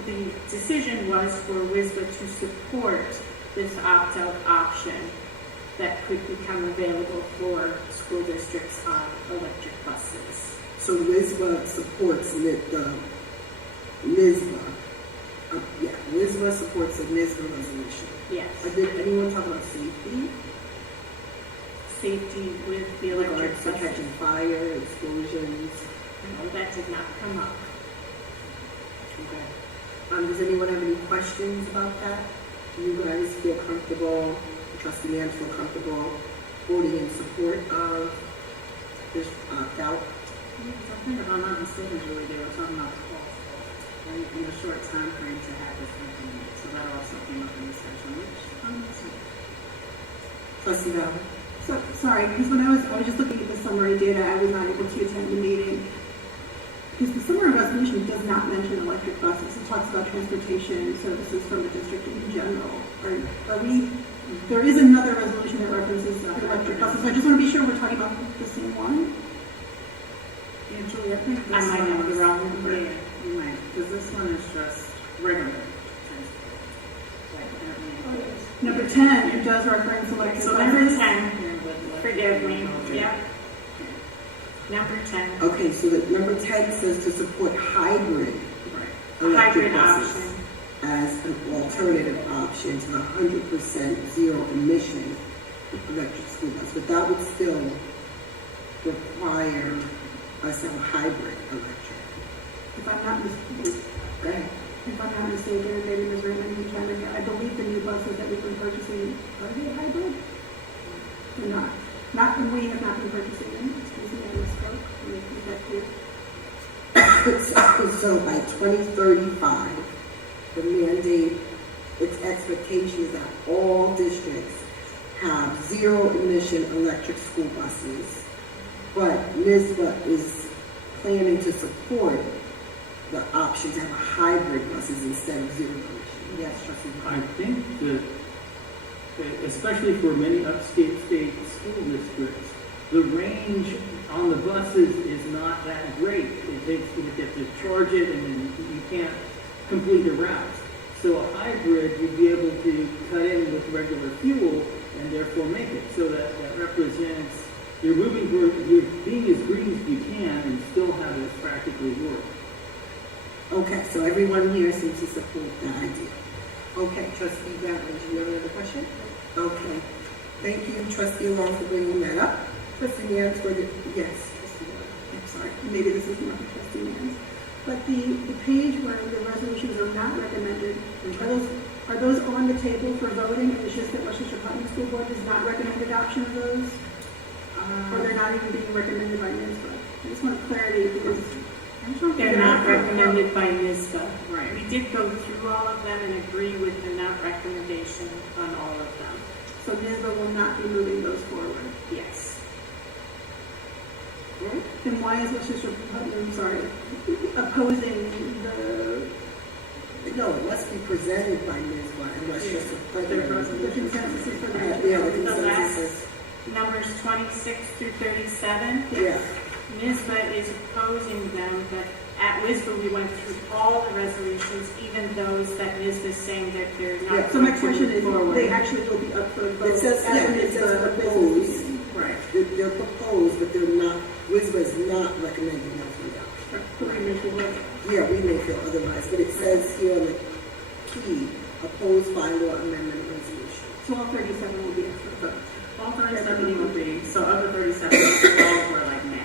the decision was for WISBA to support this opt-out option that could become available for school districts on electric buses. So WISBA supports the NISBA. WISBA supports the NISBA resolution. Yes. Did anyone talk about safety? Safety with the electric For buses. catching fire, explosions? No, that did not come up. Okay. Does anyone have any questions about that? Do you guys feel comfortable, Trustee Mann feel comfortable voting in support of this opt-out? I think if I'm not mistaken, Julie, they were talking about the cost, right, in a short time frame to have this implemented. So that also came up in the session, which I'm listening. Trustee Bell? So, sorry, because when I was just looking at the summary data, I was not able to attend the meeting. Because the summary resolution does not mention electric buses. It talks about transportation services from the district in general. Are we, there is another resolution that references electric buses. So I just want to be sure we're talking about the same one. Yeah, Julie, I think this I might have the wrong number. Yeah, you might, because this one is just regular transport. Number 10, it does reference electric So buses. number 10, forgive me, yep. Number 10, Okay, so the number 10 says to support hybrid electric hybrid buses option. as an alternative option to the 100% zero emission electric school bus. But that would still require us to have hybrid electric. If I'm not mistaken, Go ahead. if I'm not mistaken, maybe Ms. Raymond can chime in. I believe the new buses that we've been purchasing, are they hybrid? They're not. Not, we have not been purchasing them. Excuse me, I misspoke. Is that clear? So by 2035, the mandate, its expectation is that all districts have zero emission electric school buses. But NISBA is planning to support the option to have a hybrid buses instead of zero emission. Yes, trustee. I think that, especially for many upstate state school districts, the range on the buses is not that great. It takes, you have to charge it and then you can't complete the routes. So a hybrid, you'd be able to cut in with regular fuel and therefore make it. So that represents, you're moving toward, you're being as green as you can and still have it practically work. Okay, so everyone here seems to support that idea. Okay, trustee Brown, do you have another question? Okay, thank you, trustee Long, for bringing that up. Trustee Nance, yes, trustee Long. I'm sorry, maybe this is not for trustee Nance. But the page where the resolutions are not recommended, are those on the table for voting? And it's just that Westchester Putnam School Board does not recommend adoption of those? Or they're not even being recommended by NISBA? I just want clarity because they're not recommended by NISBA. Right. We did go through all of them and agree with the not recommendation on all of them. So NISBA will not be moving those forward? Yes. Then why is Westchester Putnam, opposing the... No, it must be presented by NISBA and Westchester Putnam. The consensus is for that? Yeah, the The consensus is, last numbers 26 through 37. yeah. NISBA is opposing them, but at WISBA we went through all the resolutions, even those that NISBA is saying that they're not. Yeah, So my going to question move is, forward. they actually will be up for a vote? It says, at yeah, the it says NISBA proposed. business meeting? Right. They're proposed, but they're not, WISBA is not recommending them for adoption. So we make the vote. Yeah, we may feel otherwise, but it says here on the key, opposed bylaw amendment resolution. So all 37 will be up for a vote. All 37 will be, so of the 37, 12 were like meh.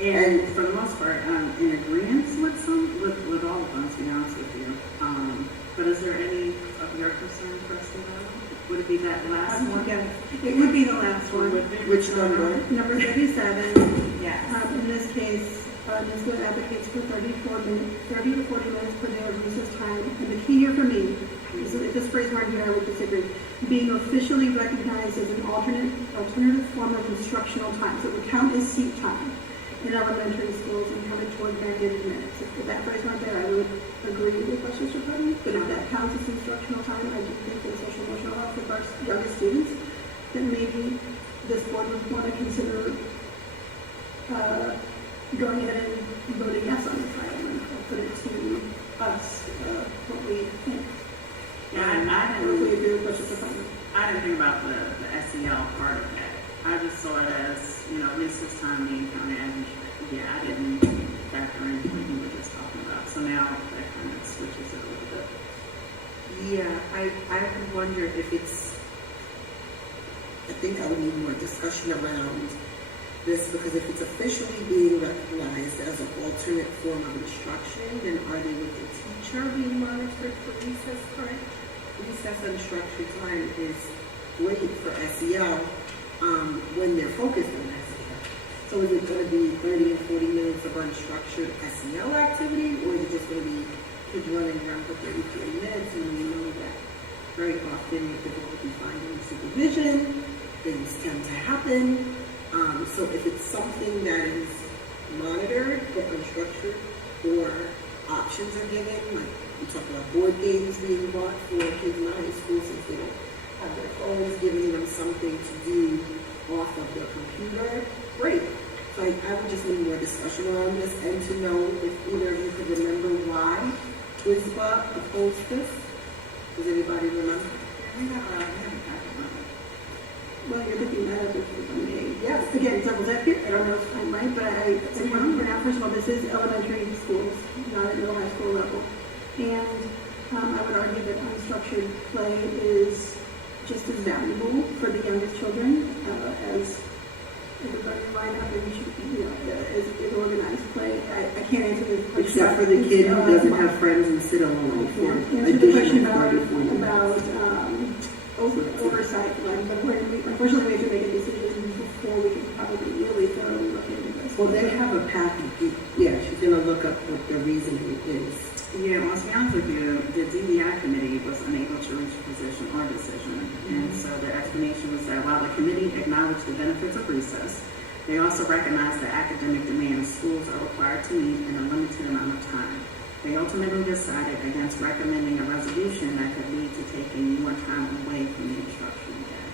And for the most part, in agreement with all of them, to be honest with you. But is there any of your concern for us about? Would it be that last one? Yeah, it would be the last one. Which number? Number 37. Yes. In this case, NISBA advocates for 30 to 40 minutes per day of recess time. And the key here for me is, if this phrase weren't here, I would disagree. Being officially recognized as an alternative form of instructional time. So it would count as seat time in elementary schools and counted toward mandated minutes. If that phrase weren't there, I would agree with Westchester Putnam. But if that counts as instructional time, I do think that social emotional health of our youngest students, then maybe this board would want to consider going ahead and voting yes on the title, and I'll put it to us, what we think. Yeah, I Hopefully agree with Westchester Putnam. didn't think about the SEL part of that. I just saw it as, recess time being counted as, I didn't factor in what you were just talking about. So now that kind of switches it a little bit. Yeah, I would wonder if it's, I think I would need more discussion around this, because if it's officially being recognized as an alternate form of instruction, then are they with the teacher being monitored for recess time? Recess unstructured time is great for SEL when they're focused on SEL. So is it going to be 30 and 40 minutes of unstructured SEL activity, or is it just going to be kids running around for 30, 40 minutes? And we know that very often with difficulty finding supervision, things tend to happen. So if it's something that is monitored or unstructured, or options are given, like we talk about board games being bought for kids in high school since they don't have their phones, giving them something to do off of their computer, great. So I would just need more discussion around this, and to know if either of you could remember why WISBA opposed this. Does anybody remember? Well, you're looking that up if I may. Yes, again, devil's advocate, I don't know if I'm right, but I want to out, first of all, this is elementary schools, not at middle high school level. And I would argue that unstructured play is just as valuable for the youngest children as everybody line up and as organized play. I can't answer this question. Except for the kid who doesn't have friends and sit alone for Answer the question additional 30 about oversight, but unfortunately we have to make a decision before we can probably really thoroughly look into this. Well, they have a path. Yeah, she's going to look up what the reasoning is. Yeah, well, to be honest with you, the DEI committee was unable to reach a position or decision. And so the explanation was that while the committee acknowledged the benefits of recess, They also recognize that academic demands schools are required to meet in a limited amount of time. They ultimately decided against recommending a resolution that could lead to taking more time away from the instruction day.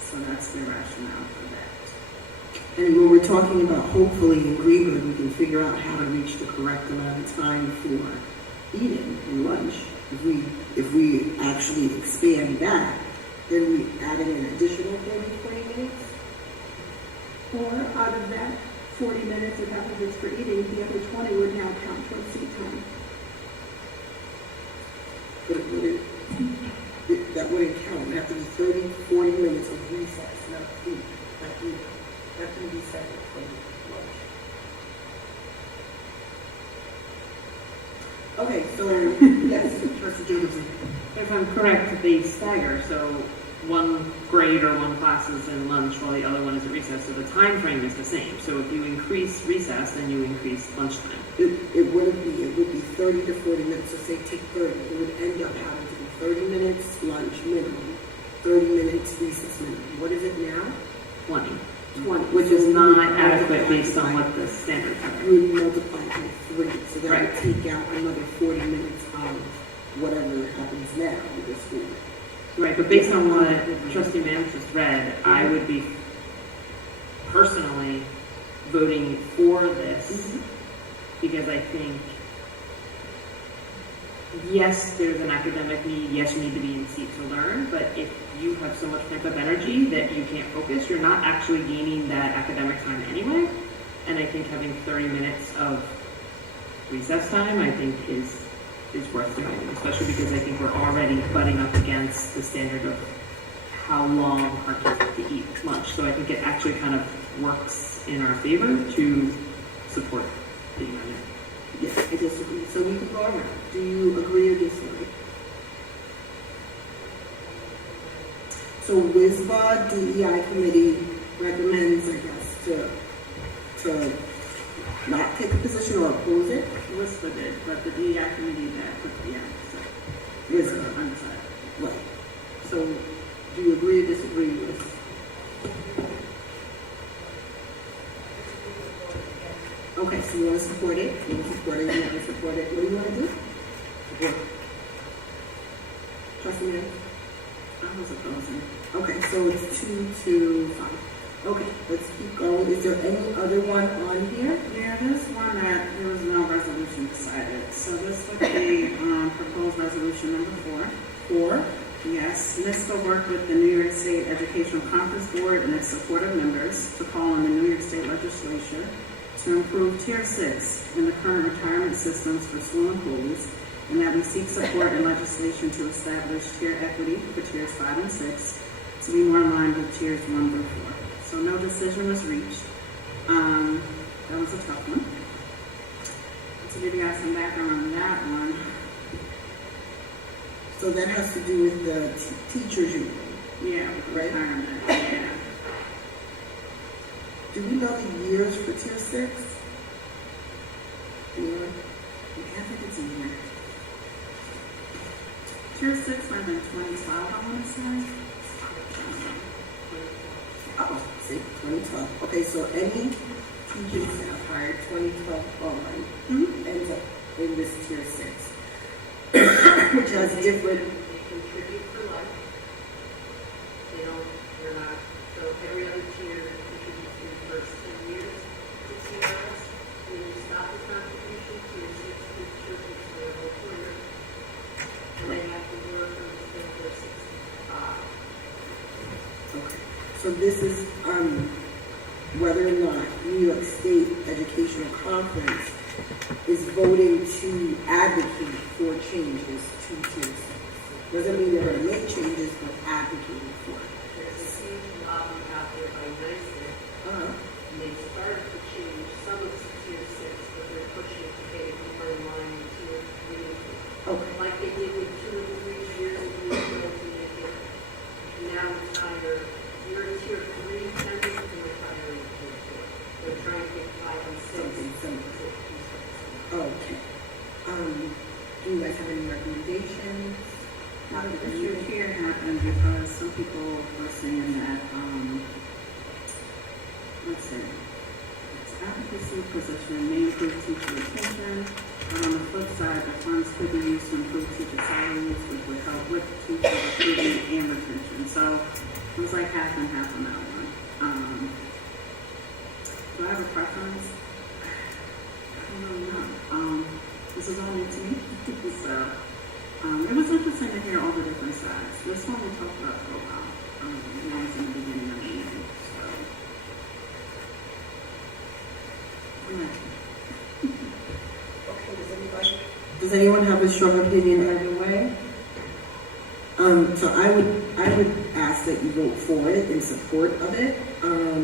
So that's the rationale for that. And when we're talking about hopefully in Greenburgh, we can figure out how to reach the correct amount of time for eating and lunch. If we actually expand that, then we add in an additional 30, 20 minutes. Or out of that 40 minutes, if half of it's for eating, the other 20 would now count towards seat time. But that wouldn't count. It would have to be 30, 40 minutes of recess, not food, not eating. That can be separate from lunch. Okay, so, yes, Trustee Jacobson. If I'm correct, they stagger, so one grade or one class is in lunch while the other one is at recess, so the time frame is the same. So if you increase recess, then you increase lunchtime. It wouldn't be, it would be 30 to 40 minutes, so say take 30. It would end up having to be 30 minutes lunch minimum, 30 minutes recess minimum. What is it now? 20. 20. Which So is we not would adequate multiply based on by- what the standards are. We would multiply it by 3, so that Right. would take out another 40 minutes of whatever happens now with the school. Right, but based on what Trustee Mann just read, I would be personally voting for this because I think, yes, there's an academic need, yes, you need to be in seat to learn, but if you have so much pent up energy that you can't focus, you're not actually gaining that academic time anyway. And I think having 30 minutes of recess time, I think is worth doing, especially because I think we're already butting up against the standard of how long our kids have to eat lunch. So I think it actually kind of works in our favor to support the amendment. Yes, I disagree. So we can go around. Do you agree or disagree? So WISBA DEI committee recommends, I guess, to not take a position or oppose it. WISPA did, but the DEI committee that put the so WISBA. undecided. Right. So do you agree or disagree with? Okay, so you want to support it? You want to support it? You want to support it? What do you want to do? Support. Trustee Mann? I was opposing. Okay, so it's 2 to 5. Okay, let's keep going. Is there any other one on here? Yeah, there's one that there was no resolution decided. So this would be proposed resolution number 4. 4. Yes, this will work with the New York State Educational Conference Board and its supportive members to call on the New York State Legislature to improve Tier 6 in the current retirement systems for school employees, and that we seek support and legislation to establish tier equity for Tiers 5 and 6 to be more in line with Tiers 1 through 4. So no decision was reached. That was a tough one. To give you guys some background on that one. So that has to do with the teachers union. Yeah, with the Right. retirement. Yeah. Do we know the years for Tier 6? Anyone? I think it's in here. Tier 6 might have been 2012, I want to say. Oh, see, 2012. Okay, so any teaching staff hired 2012 on ends up in this Tier 6, which has different. They contribute for life. They don't, they're not, so every other tier contributes for the first 10 years to TRS. When you stop the contribution, Tier 6 contributes for their whole career. And they have to work until they're 65. Okay, so this is whether or not New York State Educational Conference is voting to advocate for changes to Tier 6. Doesn't mean they're going to make changes, but advocating for it. There's a huge lobby out there by NICER, and they started to change some of the Tier 6, but they're pushing to get it more in line with Tier 3. Okay. Like they did with 2 and 3 years of new growth in the year. And now retire, you're in Tier 3, 10 years and retire in Tier 4. They're trying to get 5 and 6. Something similar. Okay. Do you guys have any recommendations? The issue here happened because some people were saying that, let's see, advocacy position may improve teacher retention, but on the flip side, the funds could be used to improve teacher salaries, which would help with teacher recruitment and retention. So it was like half and half on that one. Do I have a preference? I don't really know. This is all new to me, so it was interesting to hear all the different sides. This one we talked about for a while. When I was in the beginning of the meeting, so. Okay, does anyone have a strong opinion either way? So I would ask that you vote for it in support of it,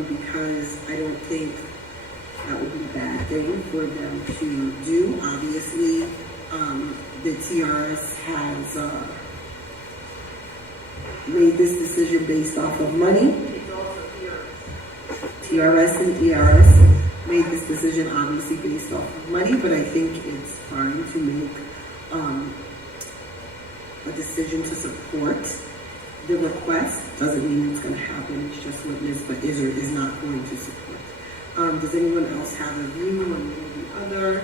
because I don't think that would be a bad thing for them to do. Obviously, the TRS has made this decision based off of money. It's also ERS. TRS and ERS made this decision obviously based off of money, but I think it's fine to make a decision to support the request. Doesn't mean it's going to happen. It's just what Ms. Iser is not going to support. Does anyone else have a view on the other?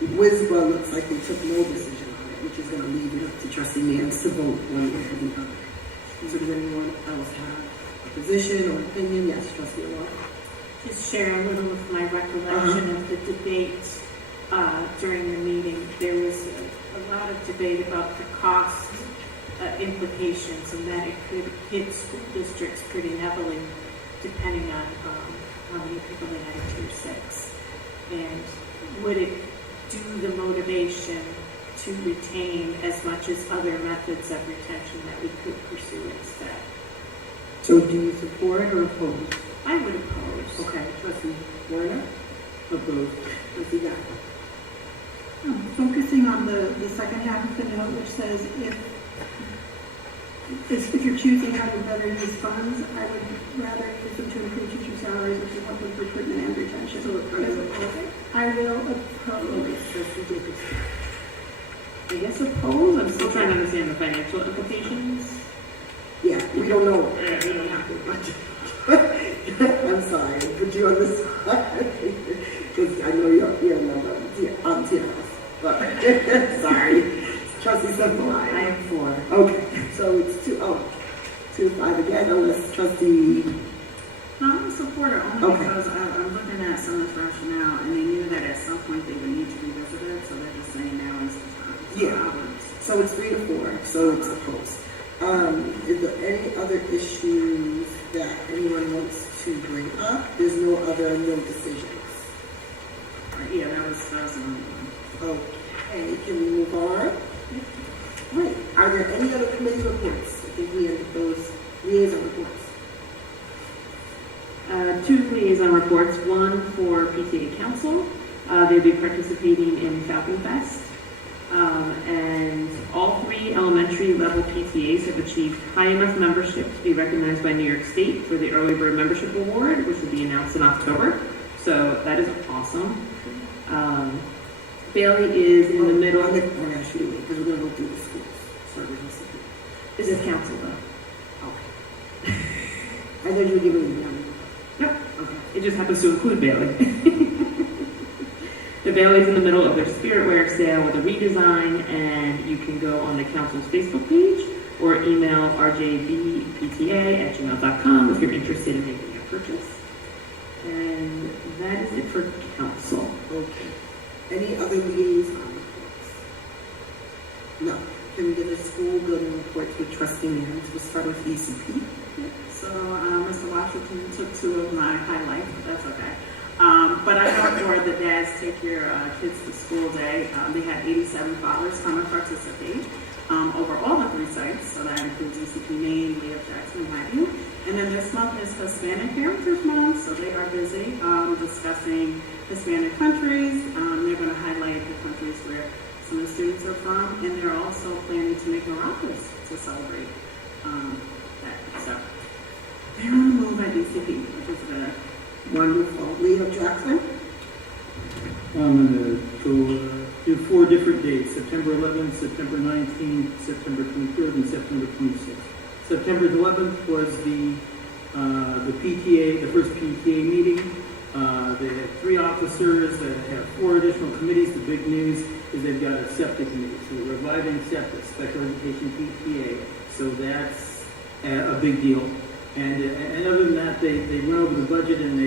WISBA looks like they took no decision on it, which is going to leave it up to trustee Nance to vote one way or the other. So does anyone else have a position or opinion? Yes, trustee Law. Just share a little of my recollection of the debate during the meeting. There was a lot of debate about the cost implications and that it could hit school districts pretty heavily depending on how many people they had in Tier 6. And would it do the motivation to retain as much as other methods of retention that we could pursue instead? So do you support or oppose? I would oppose. Okay, trustee Werner? Opposed. Trustee Guy? Focusing on the second half of the note, which says if you're choosing how to better use funds, I would rather use them to improve teacher salaries, which will help with recruitment and retention. So are you opposing? I will oppose. Trustee Jacobs? I guess oppose. I'm still trying to understand the financial implications. Yeah, we don't know. We don't have to budget. I'm sorry, but you understand? Because I know you're a member on TRS. But sorry. Trustee Simple. I am for. Okay, so it's 2-5 again, unless trustee. No, I'm a supporter only Okay. because I'm looking at some of this rationale and they knew that at some point they would need to revisit it, so they're just saying now is the time. So Yeah. I would- So it's 3-4, so it's opposed. Is there any other issues that anyone wants to bring up? There's no decisions. Yeah, that was the only one. Okay, can we move on? Right, are there any other committee reports? I think we ended those liaison reports. 2 liaison reports, one for PTA Council. They'll be participating in Falcon Fest. And all 3 elementary level PTAs have achieved high enough membership to be recognized by New York State for the Early Bird Membership Award, which will be announced in October. So that is awesome. Bailey is in the middle. I'm going to ask you because we're going to go through the schools. So we're going to see. Is it council though? Okay. I thought you were giving me the Nope. Okay. It just happens to include Bailey. The Bailey's in the middle of their Spirit Wear sale with a redesign, and you can go on the council's Facebook page or email rjbpta@gmail.com if you're interested in making a purchase. And that is it for council. Okay. Any other liaison reports? No. Can we get a school building report with trustee Nance? We'll start with ECP. So Mr. Washington took 2 of my highlights, but that's okay. But I know for the Dads Take Your Kids to School Day, they had 87 fathers come and participate over all the 3 sites. So that includes ECP Maine, Leah Jackson, and Highview. And then this month is Hispanic Heritage Month, so they are busy discussing Hispanic countries. They're going to highlight the countries where some of the students are from, and they're also planning to make maracas to celebrate that. So they're on the move at ECP, which is good. Wonderful. Leah Jackson? I'm going to do 4 different dates: September 11th, September 19th, September 23rd, and September 26th. September 11th was the PTA, the first PTA meeting. They have 3 officers that have 4 additional committees. The big news is they've got a SEPTA committee, so we're reviving SEPTA, Special Education PTA. So that's a big deal. And other than that, they went over the budget and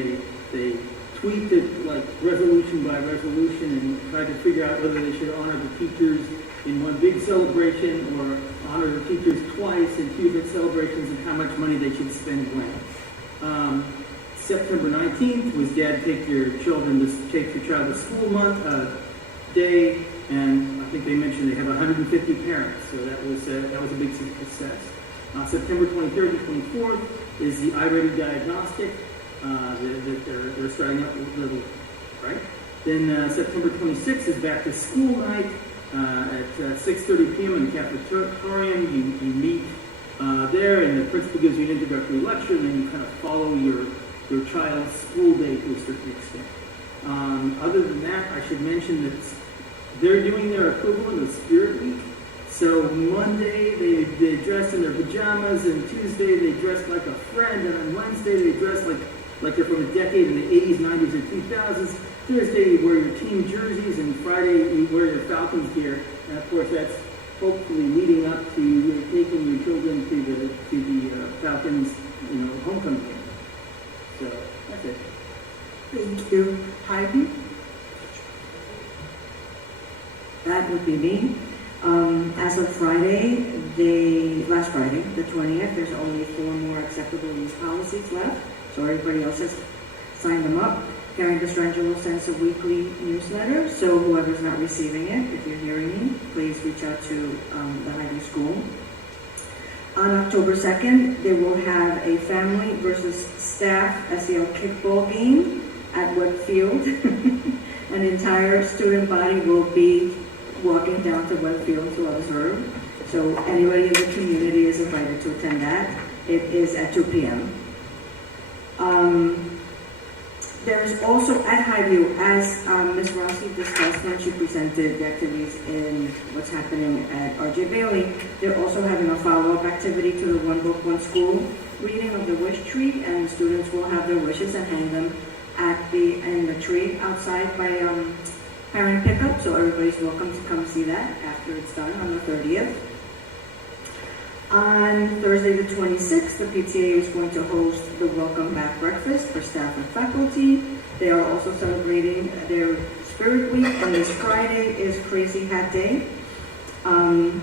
they tweaked it like resolution by resolution and tried to figure out whether they should honor the teachers in one big celebration or honor the teachers twice in 2 different celebrations and how much money they should spend when. September 19th was Dad Take Your Child to School Month day, and I think they mentioned they have 150 parents, so that was a big success. September 23rd and 24th is the iReady Diagnostic that they're starting up a little, right? Then September 26th is Back to School Night at 6:30 p.m. in the cafetorium. You meet there, and the principal gives you an introductory lecture, and then you kind of follow your child's school day to a certain extent. Other than that, I should mention that they're doing their equivalent of Spirit Week. So Monday they dress in their pajamas, and Tuesday they dress like a friend, and on Wednesday they dress like they're from a decade in the 80s, 90s, or 2000s. Thursday you wear your team jerseys, and Friday you wear your Falcons gear. And of course that's hopefully leading up to you taking your children to the Falcons, homecoming game. So that's it. Thank you. Heidi? That would be me. As of Friday, last Friday, the 20th, there's only 4 more acceptable use policies left. So everybody else has signed them up. Karen Destrangelo sends a weekly newsletter. So whoever's not receiving it, if you're hearing me, please reach out to the Highview School. On October 2nd, they will have a family versus staff SEL kickball game at Webb Field. An entire student body will be walking down to Webb Field to observe. So anybody in the community is invited to attend that. It is at 2 p.m. There's also at Highview, as Ms. Rossi discussed when she presented the activities in what's happening at R.J. Bailey, they're also having a follow-up activity to the One Book, One School reading of the wish tree, and the students will have their wishes and hang them in the tree outside by parent pickup, so everybody's welcome to come see that after it's done on the 30th. On Thursday the 26th, the PTA is going to host the Welcome Back Breakfast for staff and faculty. They are also celebrating their Spirit Week, and this Friday is Crazy Hat Day. And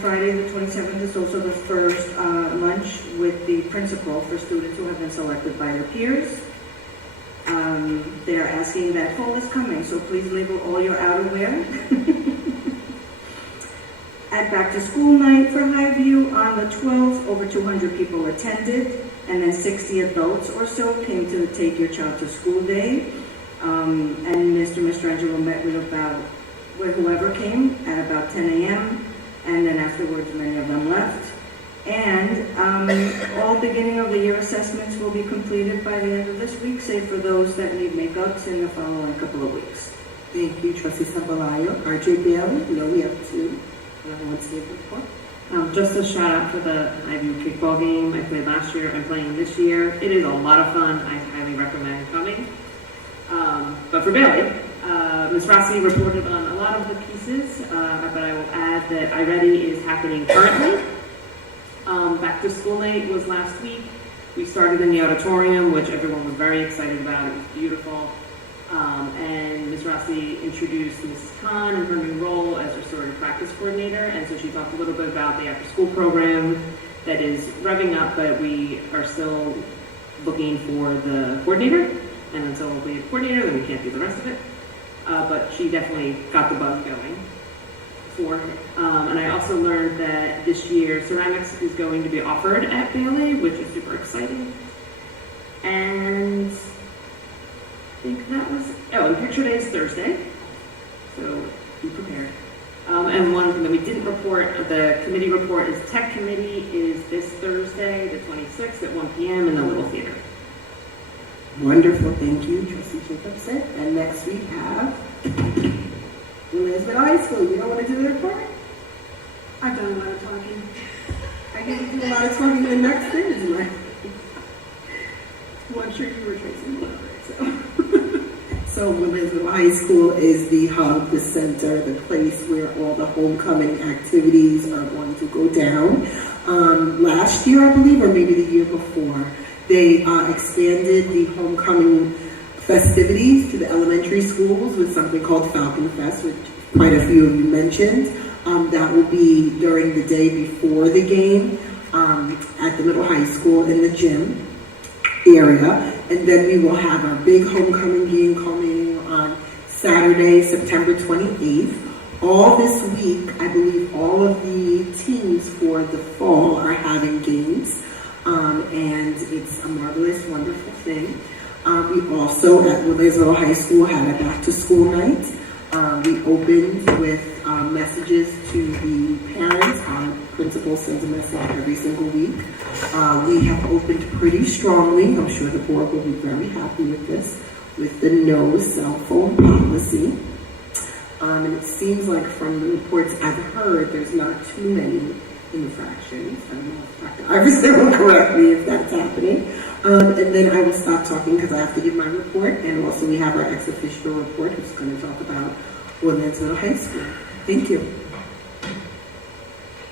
Friday the 27th is also the first lunch with the principal for students who have been selected by their peers. They are asking that fall is coming, so please label all your outerwear. At Back to School Night for Highview on the 12th, over 200 people attended, and then 60 adults or so came to the Take Your Child to School Day. And Mr. Angelo met with whoever came at about 10 a.m., and then afterwards many of them left. And all beginning of the year assessments will be completed by the end of this week, save for those that need makeups in the following couple of weeks. Thank you, Trustee Sabalayo. R.J. Bailey? No, we have 2. Just a shout out for the Highview kickball game. I played last year. I'm playing this year. It is a lot of fun. I highly recommend coming. But for Bailey, Ms. Rossi reported on a lot of the pieces, but I will add that iReady is happening currently. Back to School Night was last week. We started in the auditorium, which everyone was very excited about. It was beautiful. And Ms. Rossi introduced Mrs. Khan in her new role as restorative practice coordinator, and so she talked a little bit about the after-school program that is revving up, but we are still looking for the coordinator, and until we have a coordinator, then we can't do the rest of it. But she definitely got the bug going for it. And I also learned that this year ceramics is going to be offered at Bailey, which is super exciting. And I think that was, and Picture Day is Thursday, so be prepared. And one thing that we didn't report, the committee report, is Tech Committee is this Thursday, the 26th at 1 p.m. in the Little Theater. Wonderful, thank you, Trustee Jacobson. And next we have Elizabeth High School. You don't want to do the report? I've done a lot of talking. I get to do a lot of talking the next thing, isn't it? Well, I'm sure you were tracing the numbers. So Woodlandsville High School is the hub, the center, the place where all the homecoming activities are going to go down. Last year, I believe, or maybe the year before, they expanded the homecoming festivities to the elementary schools with something called Falcon Fest, which quite a few of you mentioned. That will be during the day before the game at the middle high school in the gym area. And then we will have our big homecoming game culminating on Saturday, September 28th. All this week, I believe all of the teams for the fall are having games. And it's a marvelous, wonderful thing. We also, at Woodlandsville High School, had a back-to-school night. We opened with messages to the parents. Our principal sends a message every single week. We have opened pretty strongly. I'm sure the board will be very happy with this, with the no cell phone policy. And it seems like from the reports I've heard, there's not too many infractions. I don't know if Dr. Iverson will correct me if that's happening. And then I will stop talking because I have to give my report. And also we have our ex-official report who's going to talk about Woodlandsville High School. Thank you.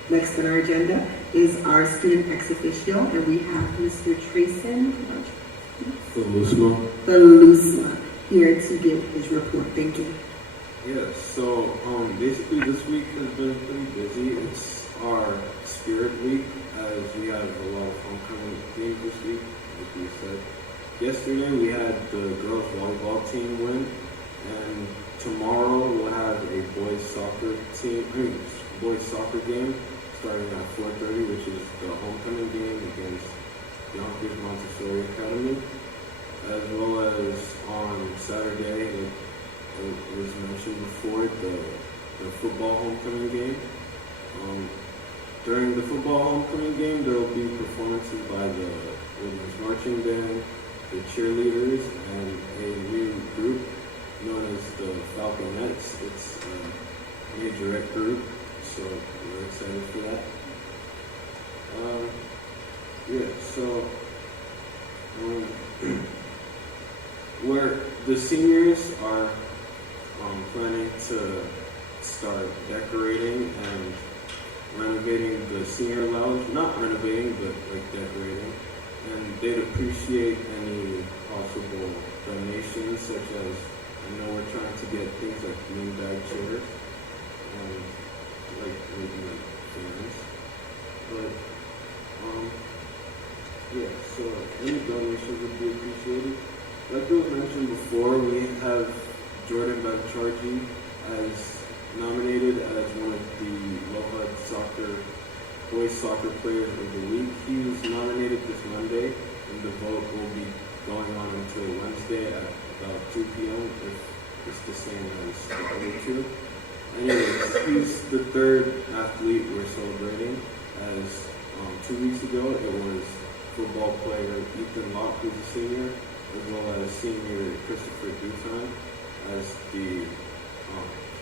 Next on our agenda is our student ex-official, and we have Mr. Trayson Felusma here to give his report. Thank you. Yeah, so basically this week has been pretty busy. It's our spirit week as we have a lot of homecoming games this week, like we said. Yesterday we had the girls volleyball team win, and tomorrow we'll have a boys soccer game starting at 4:30, which is the homecoming game against Yonkers Montessori Academy, as well as on Saturday, like it was mentioned before, the football homecoming game. During the football homecoming game, there will be performances by the women's marching band, the cheerleaders, and a new group known as the Falconettes. It's a majorette group, so we're excited for that. Where the seniors are planning to start decorating and renovating the senior lounge, not renovating, but like decorating, and they'd appreciate any possible donations, such as, I know we're trying to get things like beanbag chairs, and like maybe like fans, but so any donations would be appreciated. Like was mentioned before, we have Jordan Banchargi as nominated as one of the Lohud boys soccer players of the week. He was nominated this Monday, and the vote will be going on until Wednesday at about 2 p.m. if it's the same as the other two. Anyways, he's the third athlete we're celebrating, as 2 weeks ago it was football player Ethan Locke, who's a senior, as well as senior Christopher Dufan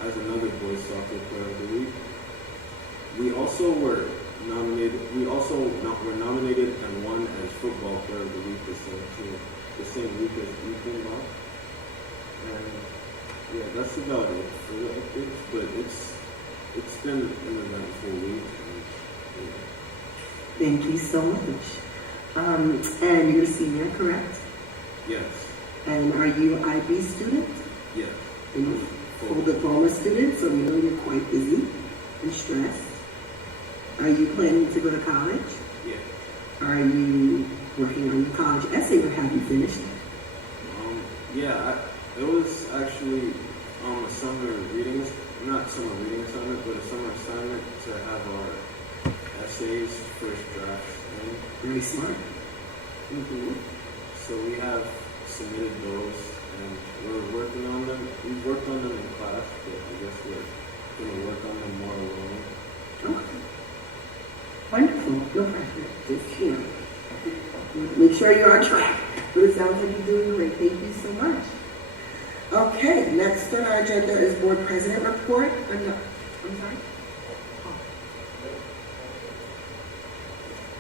as another boys soccer player of the week. We also were nominated. Were nominated and won as football player of the week the same week as Ethan Locke. And yeah, that's about it for the updates. But it's been an eventful week. And, yeah. Thank you so much. And you're a senior, correct? Yes. And are you an IB student? Yes. Full diploma student, so we know you're quite busy and stressed. Are you planning to go to college? Yeah. Are you working on your college essay, or have you finished it? It was actually a summer reading assignment, but a summer assignment to have our essays first drafts in. Very smart. So we have submitted those, and we're working on them. We've worked on them in class, but I guess we're going to work on them more alone. Okay. Wonderful. No pressure. Just, make sure you're on track. But it sounds like you're doing great. Thank you so much. Okay, next on our agenda is Board President Report. I'm sorry?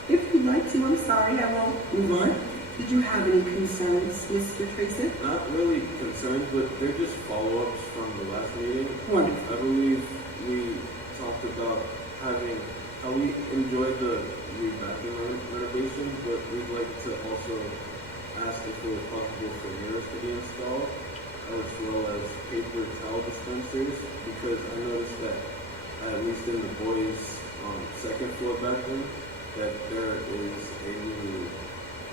If you'd like to, I'm sorry, I won't move on. Did you have any concerns, Mr. Tracy? Not really concerns, but they're just follow-ups from the last meeting. Wonderful. I believe we talked about having, how we enjoyed the new bathroom renovation, but we'd like to also ask if it was possible for mirrors to be installed, as well as paper towel dispensers, because I noticed that at least in the boys' second floor bathroom, that there is a new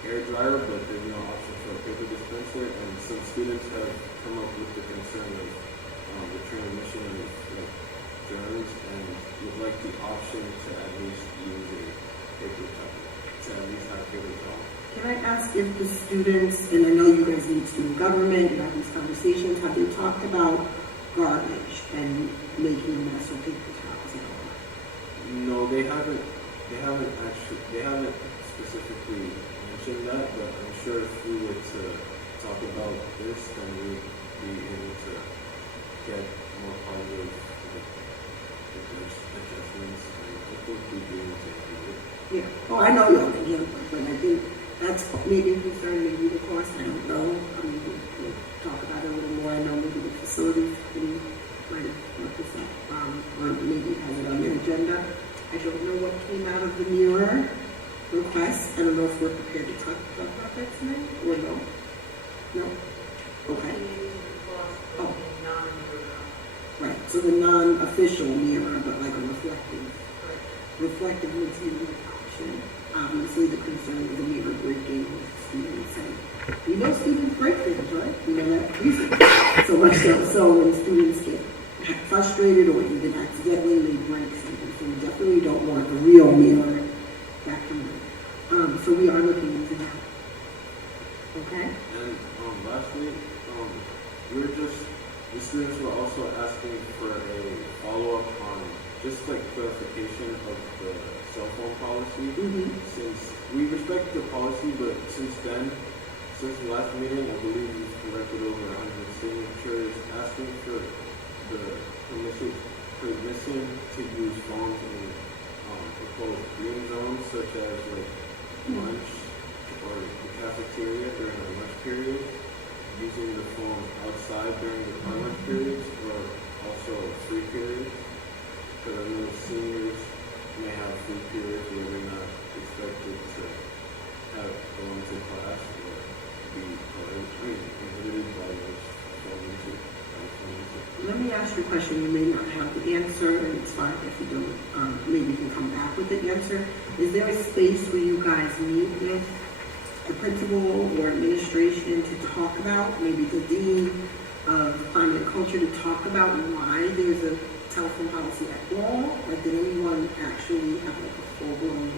air dryer, but there's no option for a paper dispenser, and some students have come up with the concern of the transmission of like, germs, and would like the option to at least use a paper towel, to at least have paper towel. Can I ask if the students, and I know you guys need student government, you have these conversations, have they talked about garbage and making a mess of paper towels and all that? No, they haven't specifically mentioned that, but I'm sure if we were to talk about this, then we'd be able to get more positive adjustments, and I think we'd be able to handle it. Yeah, oh, I know y'all can handle it, but I think that's maybe a concern, maybe the cost, I don't know. I mean, we'll talk about it a little more. I know maybe the facilities committee might have brought this up, or maybe has it on their agenda. I don't know what came out of the mirror request. I don't know if we're prepared to talk about that tonight, or no? No? Okay. Oh. Right, so the non-official mirror, but like a reflective material option. Obviously, the concern is the mirror breaking with students. And we know students break things, right? We know that easily. So much so when students get frustrated or even accidentally they break something. So we definitely don't want a real mirror back in there. So we are looking into that. Okay? And lastly, the students were also asking for a follow-up on just like clarification of the cell phone policy. Since we respect the policy, but since the last meeting, I believe we've collected over 100 signatures asking for the permission to use phones in proposed green zones, such as like lunch or the cafeteria during our lunch periods, using the phone outside during the lunch periods, or also free periods. Because I know seniors may have free periods where they're not expected to go into class or be inhibited by those phone usage. Let me ask you a question. You may not have the answer, and it's fine if you don't. Maybe you can come back with the answer. Is there a space where you guys meet with the principal or administration to talk about, maybe the dean of climate and culture, to talk about why there's a telephone policy at all? Or did anyone actually have like a full-blown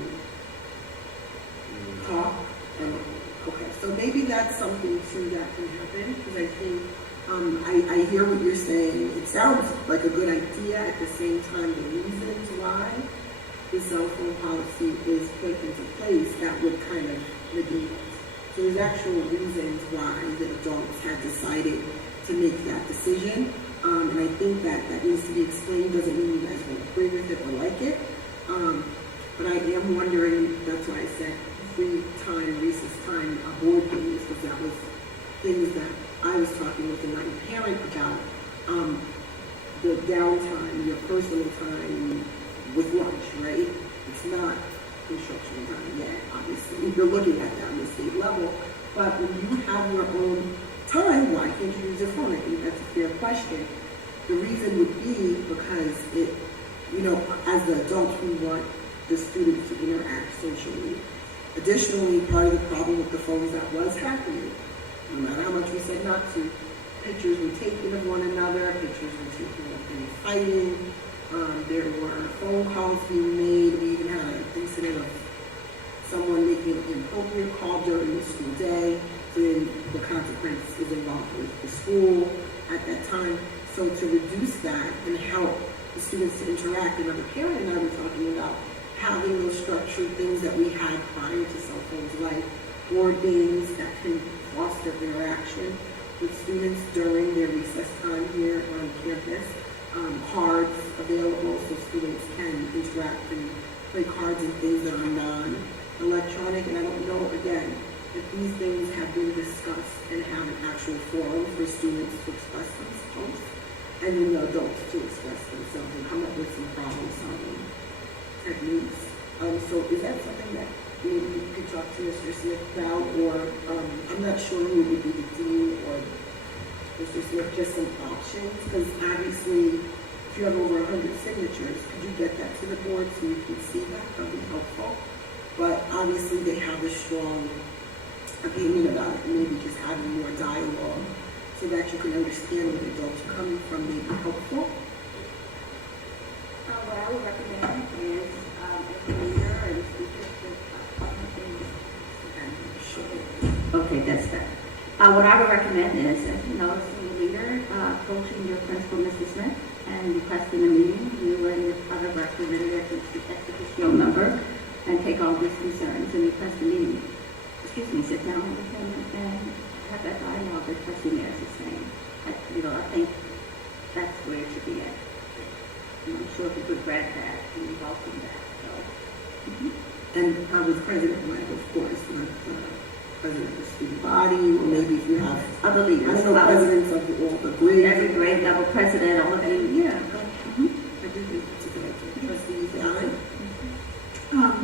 talk? And, okay, so maybe that's something too that can happen, because I think I hear what you're saying. It sounds like a good idea. At the same time, the reasons why the cell phone policy is put into place, that would kind of negate it. So there's actual reasons why the adults had decided to make that decision. And I think that needs to be explained. Doesn't mean you guys will agree with it or like it. But I am wondering, that's why I said free time, recess time, board meetings, because that was things that I was talking with another parent about, the downtime, your personal time with lunch, right? It's not instructional time yet, obviously. You're looking at that on the state level. But when you have your own time, why can't you use your phone? I think that's a fair question. The reason would be because as the adults, we want the students to interact socially. Additionally, part of the problem with the phones that was happening, no matter how much we said not to, pictures were taken of one another, pictures were taken of them fighting, there were phone calls being made. We even had an incident of someone making an inappropriate call during the school day, then the consequence is involved with the school at that time. So to reduce that and help the students to interact, and the parent and I were talking about having those structured things that we had prior to cell phones, like board games that can foster interaction with students during their recess time here on campus, cards available so students can interact and play cards and things that are non-electronic. And I don't know, again, that these things have been discussed and have an actual forum for students to express themselves and then the adults to express themselves and come up with some problem-solving techniques. So is that something that maybe you could talk to Mr. Smith about, or I'm not sure who would be the dean or Mr. Smith, just some options, because obviously if you have over 100 signatures, could you get that to the board so you can see that? That would be helpful. But obviously they have a strong opinion about it, and maybe just having more dialogue so that you can understand where the adults are coming from may be helpful. What I would recommend is, as a leader and speaker, okay, that's that. What I would recommend is, as you know, as a leader, coaching your principal, Mrs. Smith, and requesting a meeting, you and your other representative, ex officio member, and take all these concerns and request a meeting. Sit down with him and have that dialogue that Trustee Mears is saying. I think that's where it should be at. And I'm sure if you could grab that and we welcome that. So. And I was president of of course, not president of the student body, or maybe if you have Other leaders. I don't know, presidents of all the grades. Every grade level president, all of you. Yeah. I do think it's a good idea. Trustees, Allen?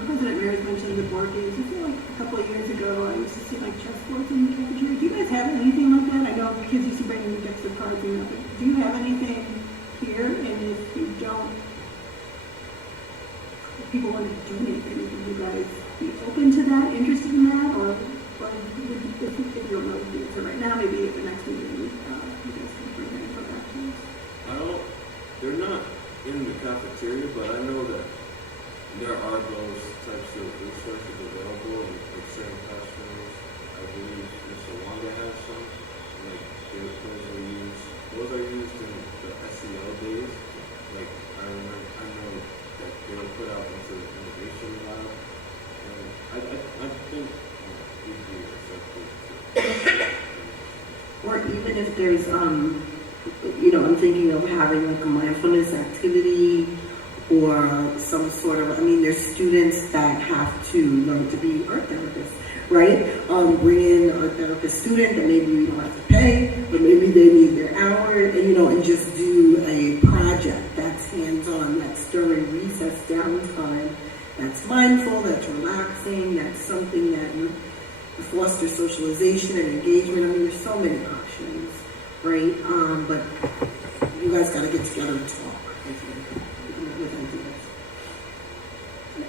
President Mears mentioned the board games. I feel like a couple of years ago, I used to see like chessboards in the cafeteria. Do you guys have anything like that? I know the kids used to bring in decks of cards and everything. Do you have anything here? And if you don't, if people want to do anything, would you guys be open to that, interested in that? Or if you're willing to do it right now, maybe at the next meeting, you guys can bring that info back to us. They're not in the cafeteria, but I know that there are those types of resources available in like certain classrooms. I believe Mr. Wanda has some. Like those are used in the SEL days. Like I know that they were put out into the innovation lab, and I think we'd be receptive. Or even if there's, I'm thinking of having like a mindfulness activity or some sort of, there's students that have to learn to be art therapists, right? Bring in a therapist student that maybe we don't have to pay, but maybe they need their hour, and just do a project that's hands-on, that's during recess downtime, that's mindful, that's relaxing, that's something that fosters socialization and engagement. There's so many options, right? But you guys got to get together and talk.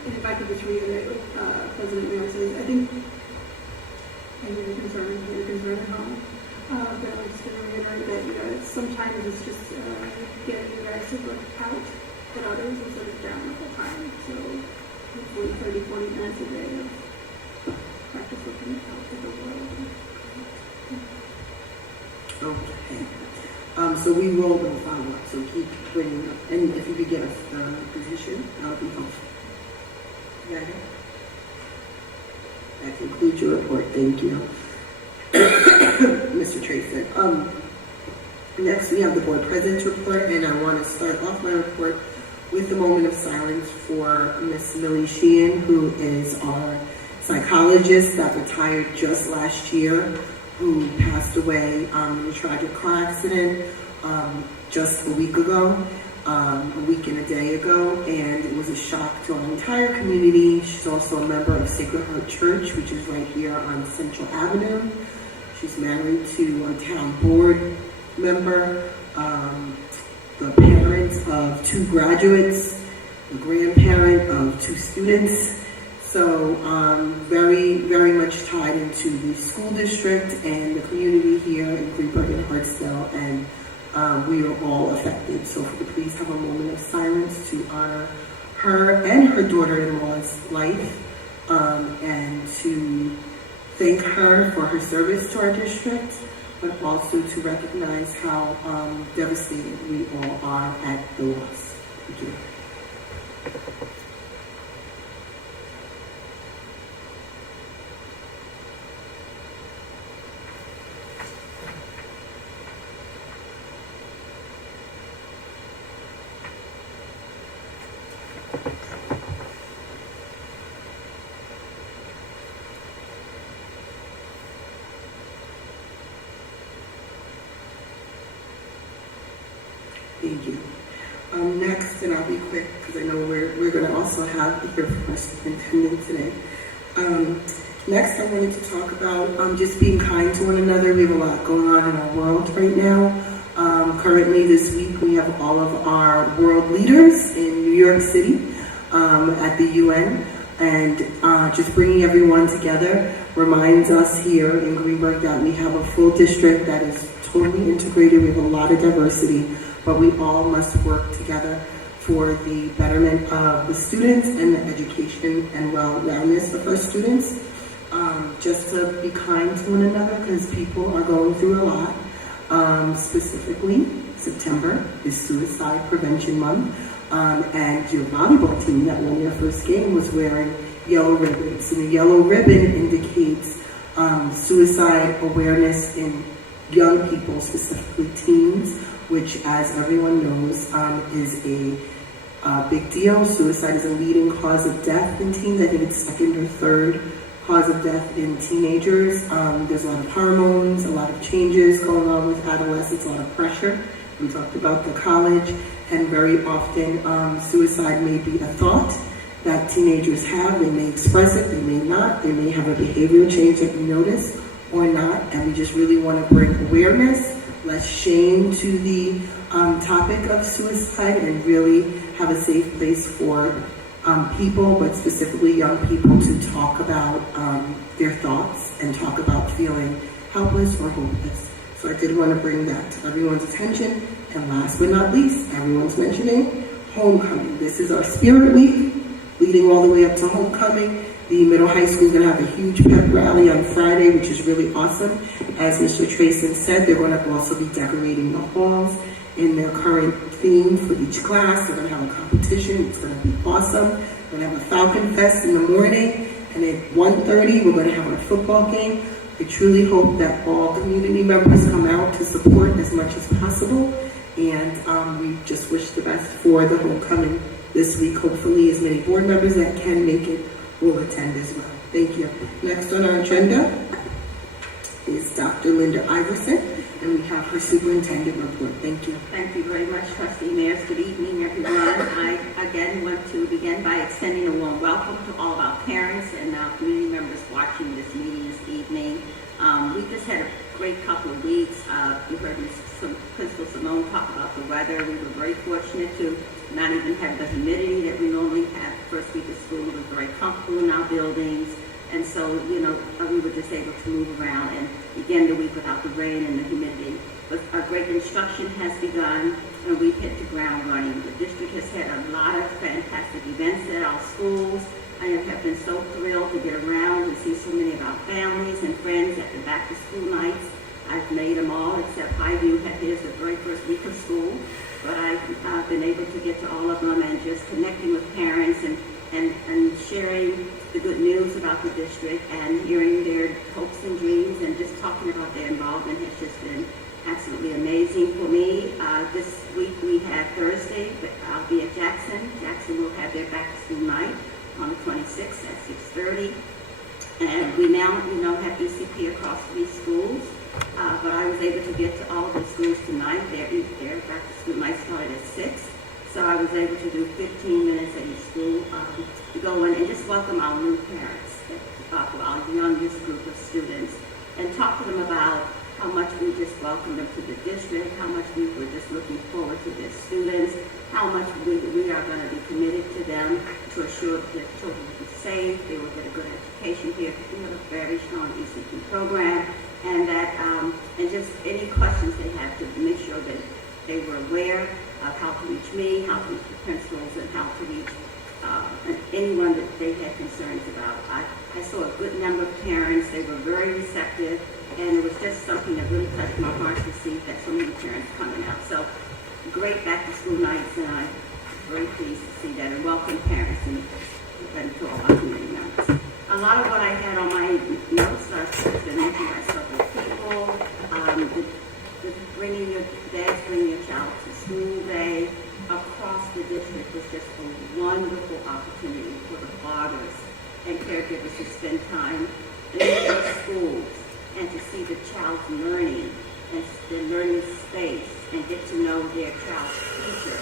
And if I could just reiterate what President Mayor says, I think, I hear your concern at home, but I'm just going to reiterate that, sometimes it's just getting you guys to look out at others instead of down the whole time. So hopefully 30-40 minutes a day of practice looking out at the world. Okay. So we will follow up, so keep bringing up, and if you could get us the position, that would be helpful. That concludes your report. Thank you. Mr. Tracy. Next, we have the board president's report, and I want to start off my report with a moment of silence for Miss Millie Sheehan, who is our psychologist that retired just last year, who passed away in a tragic car accident just a week ago. A week and a day ago, and it was a shock to our entire community. She's also a member of Sacred Heart Church, which is right here on Central Avenue. She's married to a town board member, the parents of 2 graduates, the grandparent of 2 students. So very, very much tied into the school district and the community here in Greenburgh and Hartsdale, and we are all affected. So if we could please have a moment of silence to honor her and her daughter-in-law's life, and to thank her for her service to our district, but also to recognize how devastated we all are at the loss. Thank you. Thank you. Next, and I'll be quick because I know we're going to also have here from our superintendent today. Next, I wanted to talk about just being kind to one another. We have a lot going on in our world right now. Currently this week we have all of our world leaders in New York City at the UN, and just bringing everyone together reminds us here in Greenburgh that we have a full district that is totally integrated. We have a lot of diversity, but we all must work together for the betterment of the students and the education and well-roundedness of our students. Just to be kind to one another because people are going through a lot. Specifically, September is Suicide Prevention Month, and your volleyball team that won their first game was wearing yellow ribbons, and the yellow ribbon indicates suicide awareness in young people, specifically teens, which, as everyone knows, is a big deal. Suicide is a leading cause of death in teens. I think it's second or third cause of death in teenagers. There's a lot of hormones, a lot of changes going on with adolescents, a lot of pressure. We talked about the college, and very often suicide may be a thought that teenagers have. They may express it, they may not. They may have a behavioral change that we notice or not, and we just really want to bring awareness, less shame to the topic of suicide, and really have a safe place for people, but specifically young people, to talk about their thoughts and talk about feeling helpless or hopeless. So I did want to bring that to everyone's attention. And last but not least, everyone's mentioning homecoming. This is our Spirit Week, leading all the way up to homecoming. The middle high school is going to have a huge pep rally on Friday, which is really awesome. As Mr. Trayson said, they're going to also be decorating the halls in their current theme for each class. They're going to have a competition. It's going to be awesome. We're going to have a Falcon Fest in the morning, and at 1:30 we're going to have our football game. I truly hope that all community members come out to support as much as possible, and we just wish the best for the homecoming this week. Hopefully as many board members that can make it will attend as well. Thank you. Next on our agenda is Dr. Linda Iverson, and we have her superintendent report. Thank you. Thank you very much, Trustee Mayers. Good evening, everyone. I again want to begin by extending a warm welcome to all of our parents and our community members watching this meeting this evening. We just had a great couple of weeks. We heard Principal Simone talk about the weather. We were very fortunate to not even have the humidity that we normally have the first week of school. We were very comfortable in our buildings. And so, we were just able to move around and begin the week without the rain and the humidity. But a great instruction has begun, and we've hit the ground running. The district has had a lot of fantastic events at our schools. I have been so thrilled to get around and see so many of our families and friends at the back-to-school nights. I've made them all, except Highview had his the very first week of school. But I've been able to get to all of them and just connecting with parents and sharing the good news about the district and hearing their hopes and dreams and just talking about their involvement has just been absolutely amazing for me. This week we have Thursday, but I'll be at Jackson. Jackson will have their back-to-school night on the 26th at 6:30. And we now, have ECP across 3 schools. But I was able to get to all of the schools tonight. Their back-to-school night started at 6. So I was able to do 15 minutes at each school to go in and just welcome our new parents, for our youngest group of students, and talk to them about how much we just welcomed them to the district, how much we were just looking forward to their students, how much we are going to be committed to them to assure that their children will be safe, they will get a good education here, because we have a very strong ECP program, and that and just any questions they have to make sure that they were aware of how to reach me, how to reach the principals, and how to reach anyone that they had concerns about. I saw a good number of parents. They were very receptive, and it was just something that really touched my heart to see that so many parents coming out. So great back-to-school nights, and I'm very pleased to see that, and welcome parents and to all our community members. A lot of what I had on my notes has been mentioned by several people. Bringing your child to school day across the district was just a wonderful opportunity for the fathers and caregivers to spend time in their schools and to see the child's learning and the learning space and get to know their child's teacher.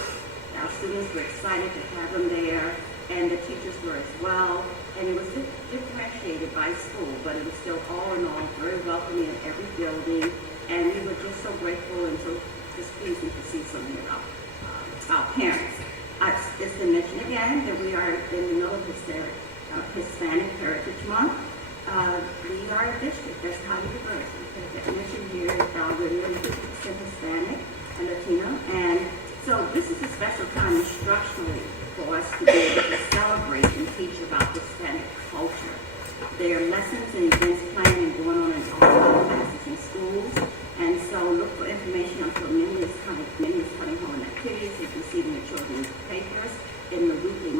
Our students were excited to have them there, and the teachers were as well. And it was differentiated by school, but it was still all in all very welcoming in every building. And we were just so grateful and so just pleased to see so many of our parents. It's been mentioned again that we are in the middle of Hispanic Heritage Month. We are a district that's highly diverse. As I mentioned here, we're nearly 50% Hispanic and Latino. And so this is a special time instructionally for us to be able to celebrate and teach about Hispanic culture. There are lessons and events planned and going on in all of our classes in schools. And so look for information. I'm sure many is coming home in activities. You can see them in children's papers. In my weekly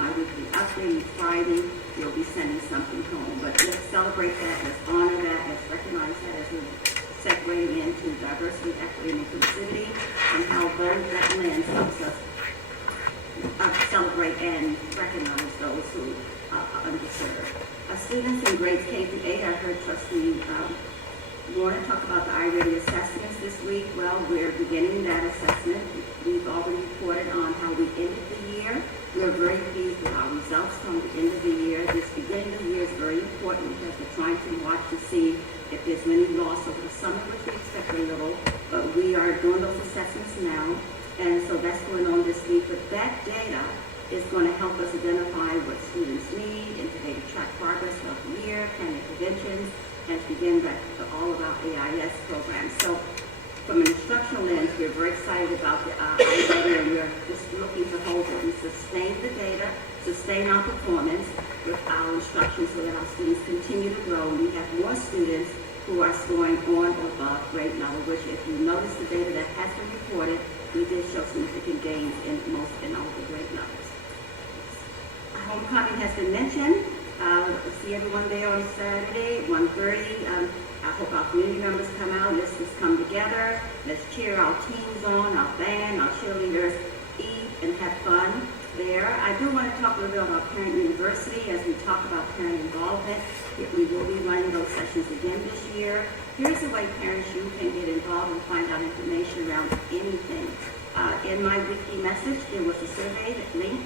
update each Friday, you'll be sending something home. But let's celebrate that, let's honor that, let's recognize that as we're segueing into diversity, equity, and inclusivity, and how that lens helps us celebrate and recognize those who are underserved. Students in grades K through 8, I heard Trustee Warren talk about the I-Ready assessments this week. Well, we're beginning that assessment. We've already reported on how we ended the year. We're very pleased with our results from the end of the year. This beginning of the year is very important because we're trying to watch to see if there's any loss over the summer, which we expect a little, but we are doing those assessments now. And so that's going on this week. But that data is going to help us identify what students need and to be able to track progress throughout the year, plan interventions, and to begin back to all of our AIS programs. So from an instructional lens, we're very excited about the I-Ready, and we're just looking to hold that we sustain the data, sustain our performance with our instruction so that our students continue to grow. And we have more students who are scoring on or above grade level, which if you notice the data that has been reported, we did show significant gains in all the grade levels. Homecoming has been mentioned. We'll see everyone there on Saturday at 1:30. I hope our community members come out. Let's just come together. Let's cheer our teams on, our band, our cheerleaders, eat and have fun there. I do want to talk a little bit about Parent University as we talk about parent involvement. We will be running those sessions again this year. Here's the way parents, you can get involved and find out information around anything. In my weekly message, there was a survey that linked,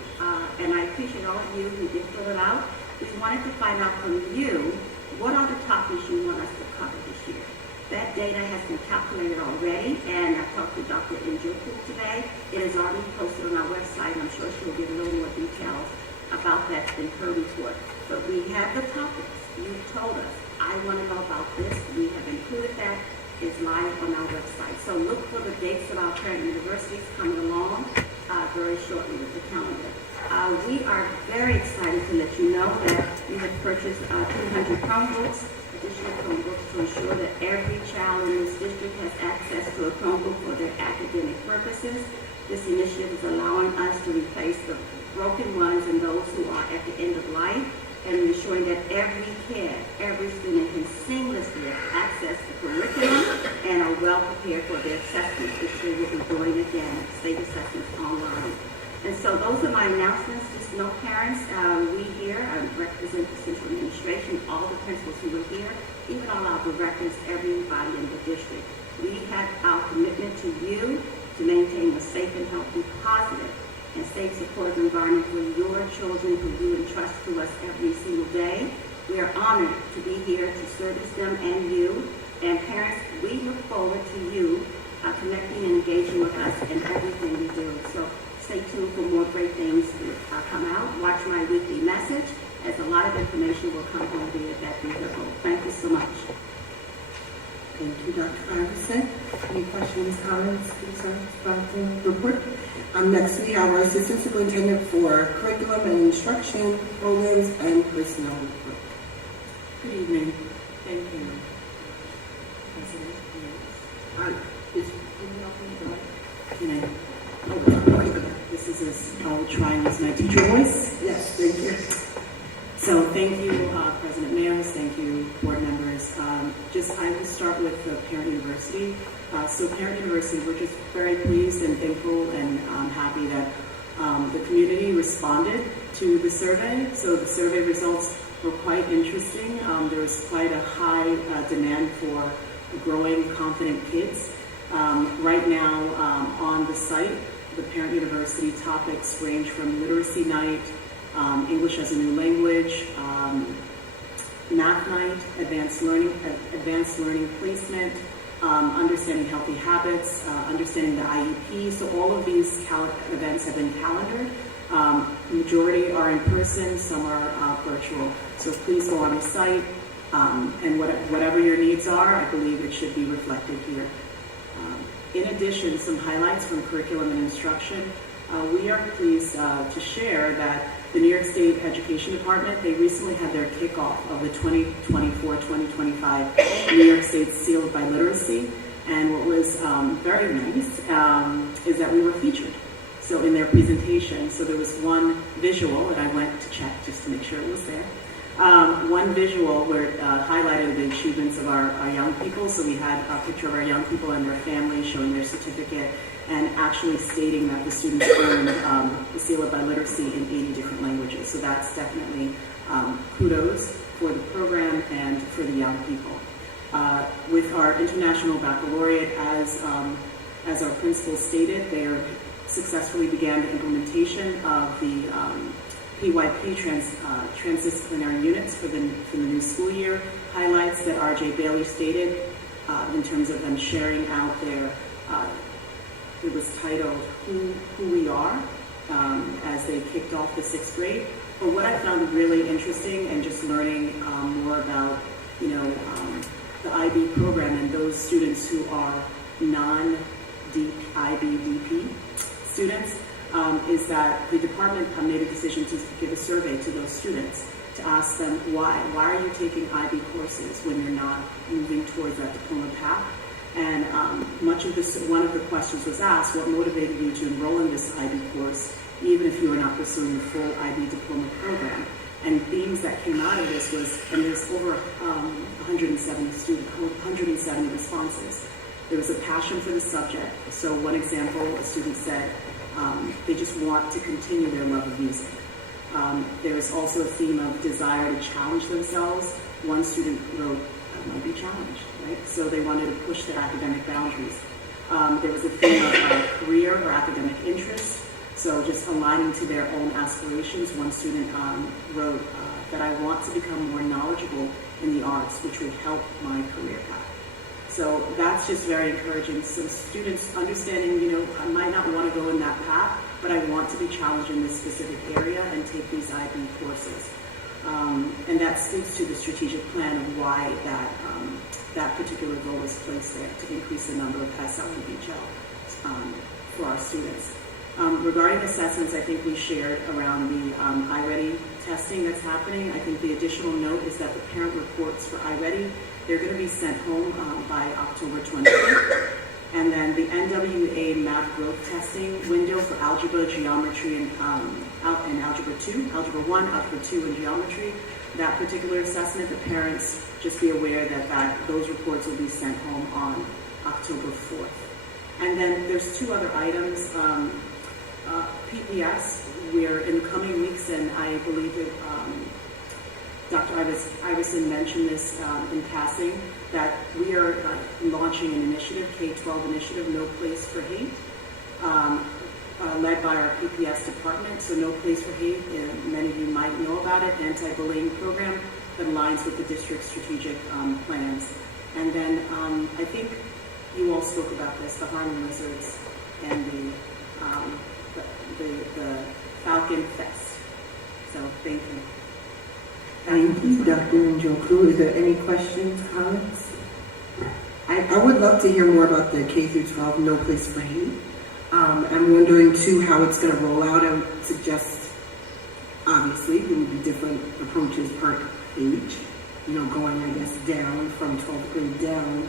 and I appreciate all of you who did fill it out. We wanted to find out from you, what are the topics you want us to cover this year? That data has been calculated already, and I talked to Dr. Njoku today. It is already posted on our website. I'm sure she'll give a little more details about that in her report. But we have the topics. You told us, I want to know about this. We have included that. It's live on our website. So look for the dates of our parent universities coming along very shortly with the calendar. We are very excited to let you know that we have purchased 200 Chromebooks, additional Chromebooks, to ensure that every child in this district has access to a Chromebook for their academic purposes. This initiative is allowing us to replace the broken ones and those who are at the end of life, and ensuring that every kid, every student can seamlessly access the curriculum and are well prepared for their assessments, which we will be doing again, state assessments online. And so those are my announcements. Just know, parents, we here represent the central administration, all the principals who are here, even all our directors, everybody in the district. We have our commitment to you to maintain a safe and healthy, positive, and safe, supportive environment for your children who you entrust to us every single day. We are honored to be here to service them and you. And parents, we look forward to you connecting and engaging with us in everything we do. So stay tuned for more great things to come out. Watch my weekly message, as a lot of information will come home via that vehicle. Thank you so much. Thank you, Dr. Iverson. Any questions, comments, concerns about the report? Next, we have our Assistant Superintendent for Curriculum and Instruction Programs and Personnel Report. Good evening. Thank you, President. This is I'll try and use my teacher voice. Yes, thank you. So thank you, President Mayers. Thank you, board members. I will start with the Parent University. So Parent University, we're just very pleased and thankful and happy that the community responded to the survey. So the survey results were quite interesting. There was quite a high demand for growing, confident kids. Right now, on the site. The Parent University topics range from literacy night, English as a new language, math night, advanced learning placement, understanding healthy habits, understanding the IEP. So all of these events have been calendared. Majority are in person, some are virtual. So please go on the site, and whatever your needs are, I believe it should be reflected here. In addition, some highlights from curriculum and instruction. We are pleased to share that the New York State Education Department, they recently had their kickoff of the 2024-2025 New York State Sealed by Literacy. And what was very nice is that we were featured. So in their presentation, so there was one visual, and I went to check just to make sure it was there. One visual where it highlighted the achievements of our young people. So we had a picture of our young people and their families showing their certificate and actually stating that the students earned the Sealed by Literacy in 80 different languages. So that's definitely kudos for the program and for the young people. With our International Baccalaureate, as our principal stated, they successfully began the implementation of the PYP transdisciplinary units for the new school year. Highlights that RJ Bailey stated in terms of them sharing out their, it was titled Who We Are, as they kicked off the 6th grade. But what I found really interesting and just learning more about, the IB program and those students who are non-deep IB-DP students, is that the department made a decision to give a survey to those students to ask them why are you taking IB courses when you're not moving towards that diploma path? And one of the questions was asked, what motivated you to enroll in this IB course, even if you were not pursuing the full IB diploma program? And themes that came out of this was, and there's over 170 responses. There was a passion for the subject. So one example, a student said, they just want to continue their love of music. There is also a theme of desire to challenge themselves. One student wrote, I want to be challenged, right? So they wanted to push their academic boundaries. There was a theme of career or academic interest. So just aligning to their own aspirations. One student wrote that I want to become more knowledgeable in the arts, which would help my career path. So that's just very encouraging. So students understanding, I might not want to go in that path, but I want to be challenged in this specific area and take these IB courses. And that speaks to the strategic plan of why that particular goal is placed there, to increase the number of SL and HL for our students. Regarding assessments, I think we shared around the iReady testing that's happening. I think the additional note is that the parent reports for iReady, they're going to be sent home by October 25th. And then the NWA math growth testing window for algebra, geometry, and algebra 2, algebra 1, algebra 2, and geometry. That particular assessment, the parents just be aware that those reports will be sent home on October 4th. And then there's two other items. PPS, we're in the coming weeks, and I believe that Dr. Iverson mentioned this in passing, that we are launching an initiative, K-12 initiative, No Place for Hate, led by our PPS department. So No Place for Hate, many of you might know about it, anti-bullying program that aligns with the district's strategic plans. And then I think you all spoke about this, the Harlem Lizards and the Falcon Fest. So thank you. Thank you, Dr. Njoku. Is there any questions, comments? I would love to hear more about the K-12 No Place for Hate. I'm wondering too how it's going to roll out. I would suggest, obviously, there would be different approaches per age. Going, I guess, down from 12th grade down.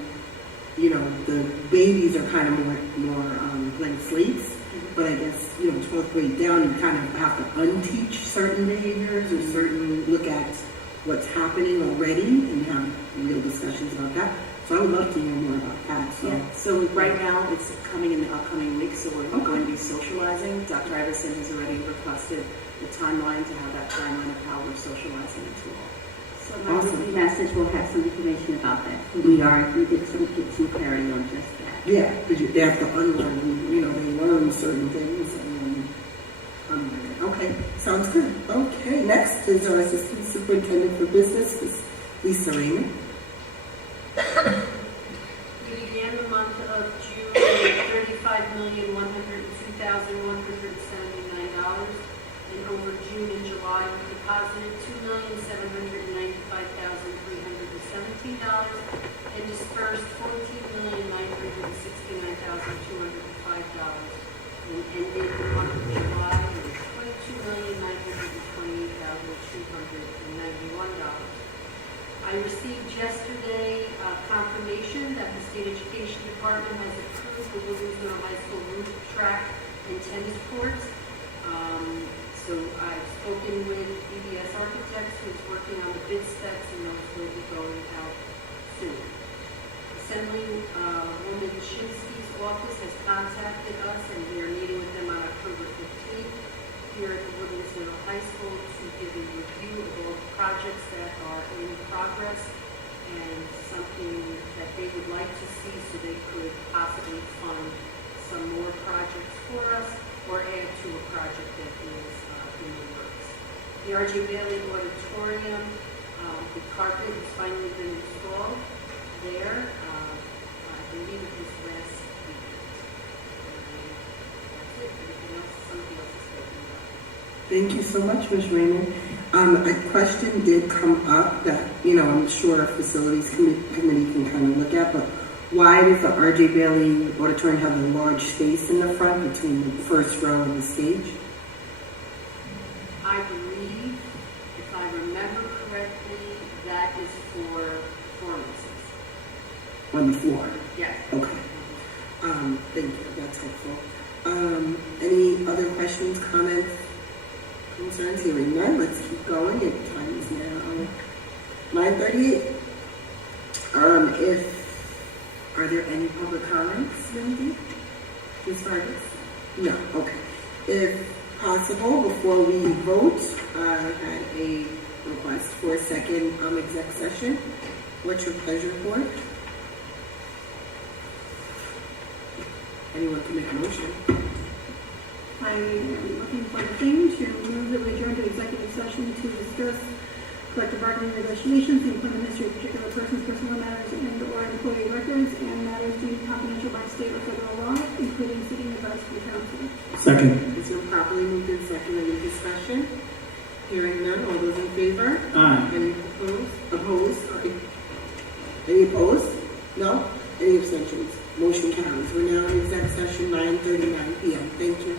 The babies are kind of more blank slates. But I guess, 12th grade down, you kind of have to unteach certain behaviors or look at what's happening already and have real discussions about that. So I would love to hear more about that. So right now, it's coming in the upcoming weeks, so we're going to be socializing. Dr. Iverson has already requested the timeline to have that timeline of how we're socializing it to all. So my weekly message will have some information about that. We did get some clarity on just that. Yeah, because they have to unlearn, they learn certain things. Okay, sounds good. Okay, next is our Assistant Superintendent for Business, Lisa Raymond. We began the month of June with $35,102,179, and over June and July we deposited $2,795,317 and dispersed $14,969,205, and ended the month of July with $22,928,291. I received yesterday confirmation that the State Education Department has approved the Williams Middle High School roof, track, and tennis courts. So I've spoken with BBS Architects, who's working on the bid specs, and those will be going out soon. Assemblywoman Shinsky's office has contacted us, and we are meeting with them on October 15th here at the Williams Middle High School to give a review of all the projects that are in progress and something that they would like to see so they could possibly fund some more projects for us or add to a project that is in the works. The R.J. Bailey Auditorium, the carpet has finally been installed there. I believe it was last week. That's it. Everything else, something else is spoken about. Thank you so much, Ms. Raymond. A question did come up that, I'm sure our facilities committee can kind of look at, but why does the R.J. Bailey Auditorium have a large space in the front between the first row and the stage? I believe, if I remember correctly, that is for performances. On the floor? Yes. Okay. Thank you. That's helpful. Any other questions, comments, concerns? Hearing none, let's keep going. It time is now 9:38. Are there any public comments, Lindsay? Ms. Vargas? No. Okay. If possible, before we vote, I had a request for a second exec session. What's your pleasure, board? Anyone can make a motion. I am looking for the thing to move that we adjourn to executive session to discuss collective bargaining negotiations, the employment history of particular persons, personal matters, and/or employee records, and matters deemed confidential by state or federal law, including seeking advice from counsel. Second. It's been properly moved in second. Any discussion? Hearing none. All those in favor? Aye. Any opposed? Opposed? Sorry. Any opposed? No? Any abstentions? Motion carries. We're now in exec session, 9:39 p.m. Thank you.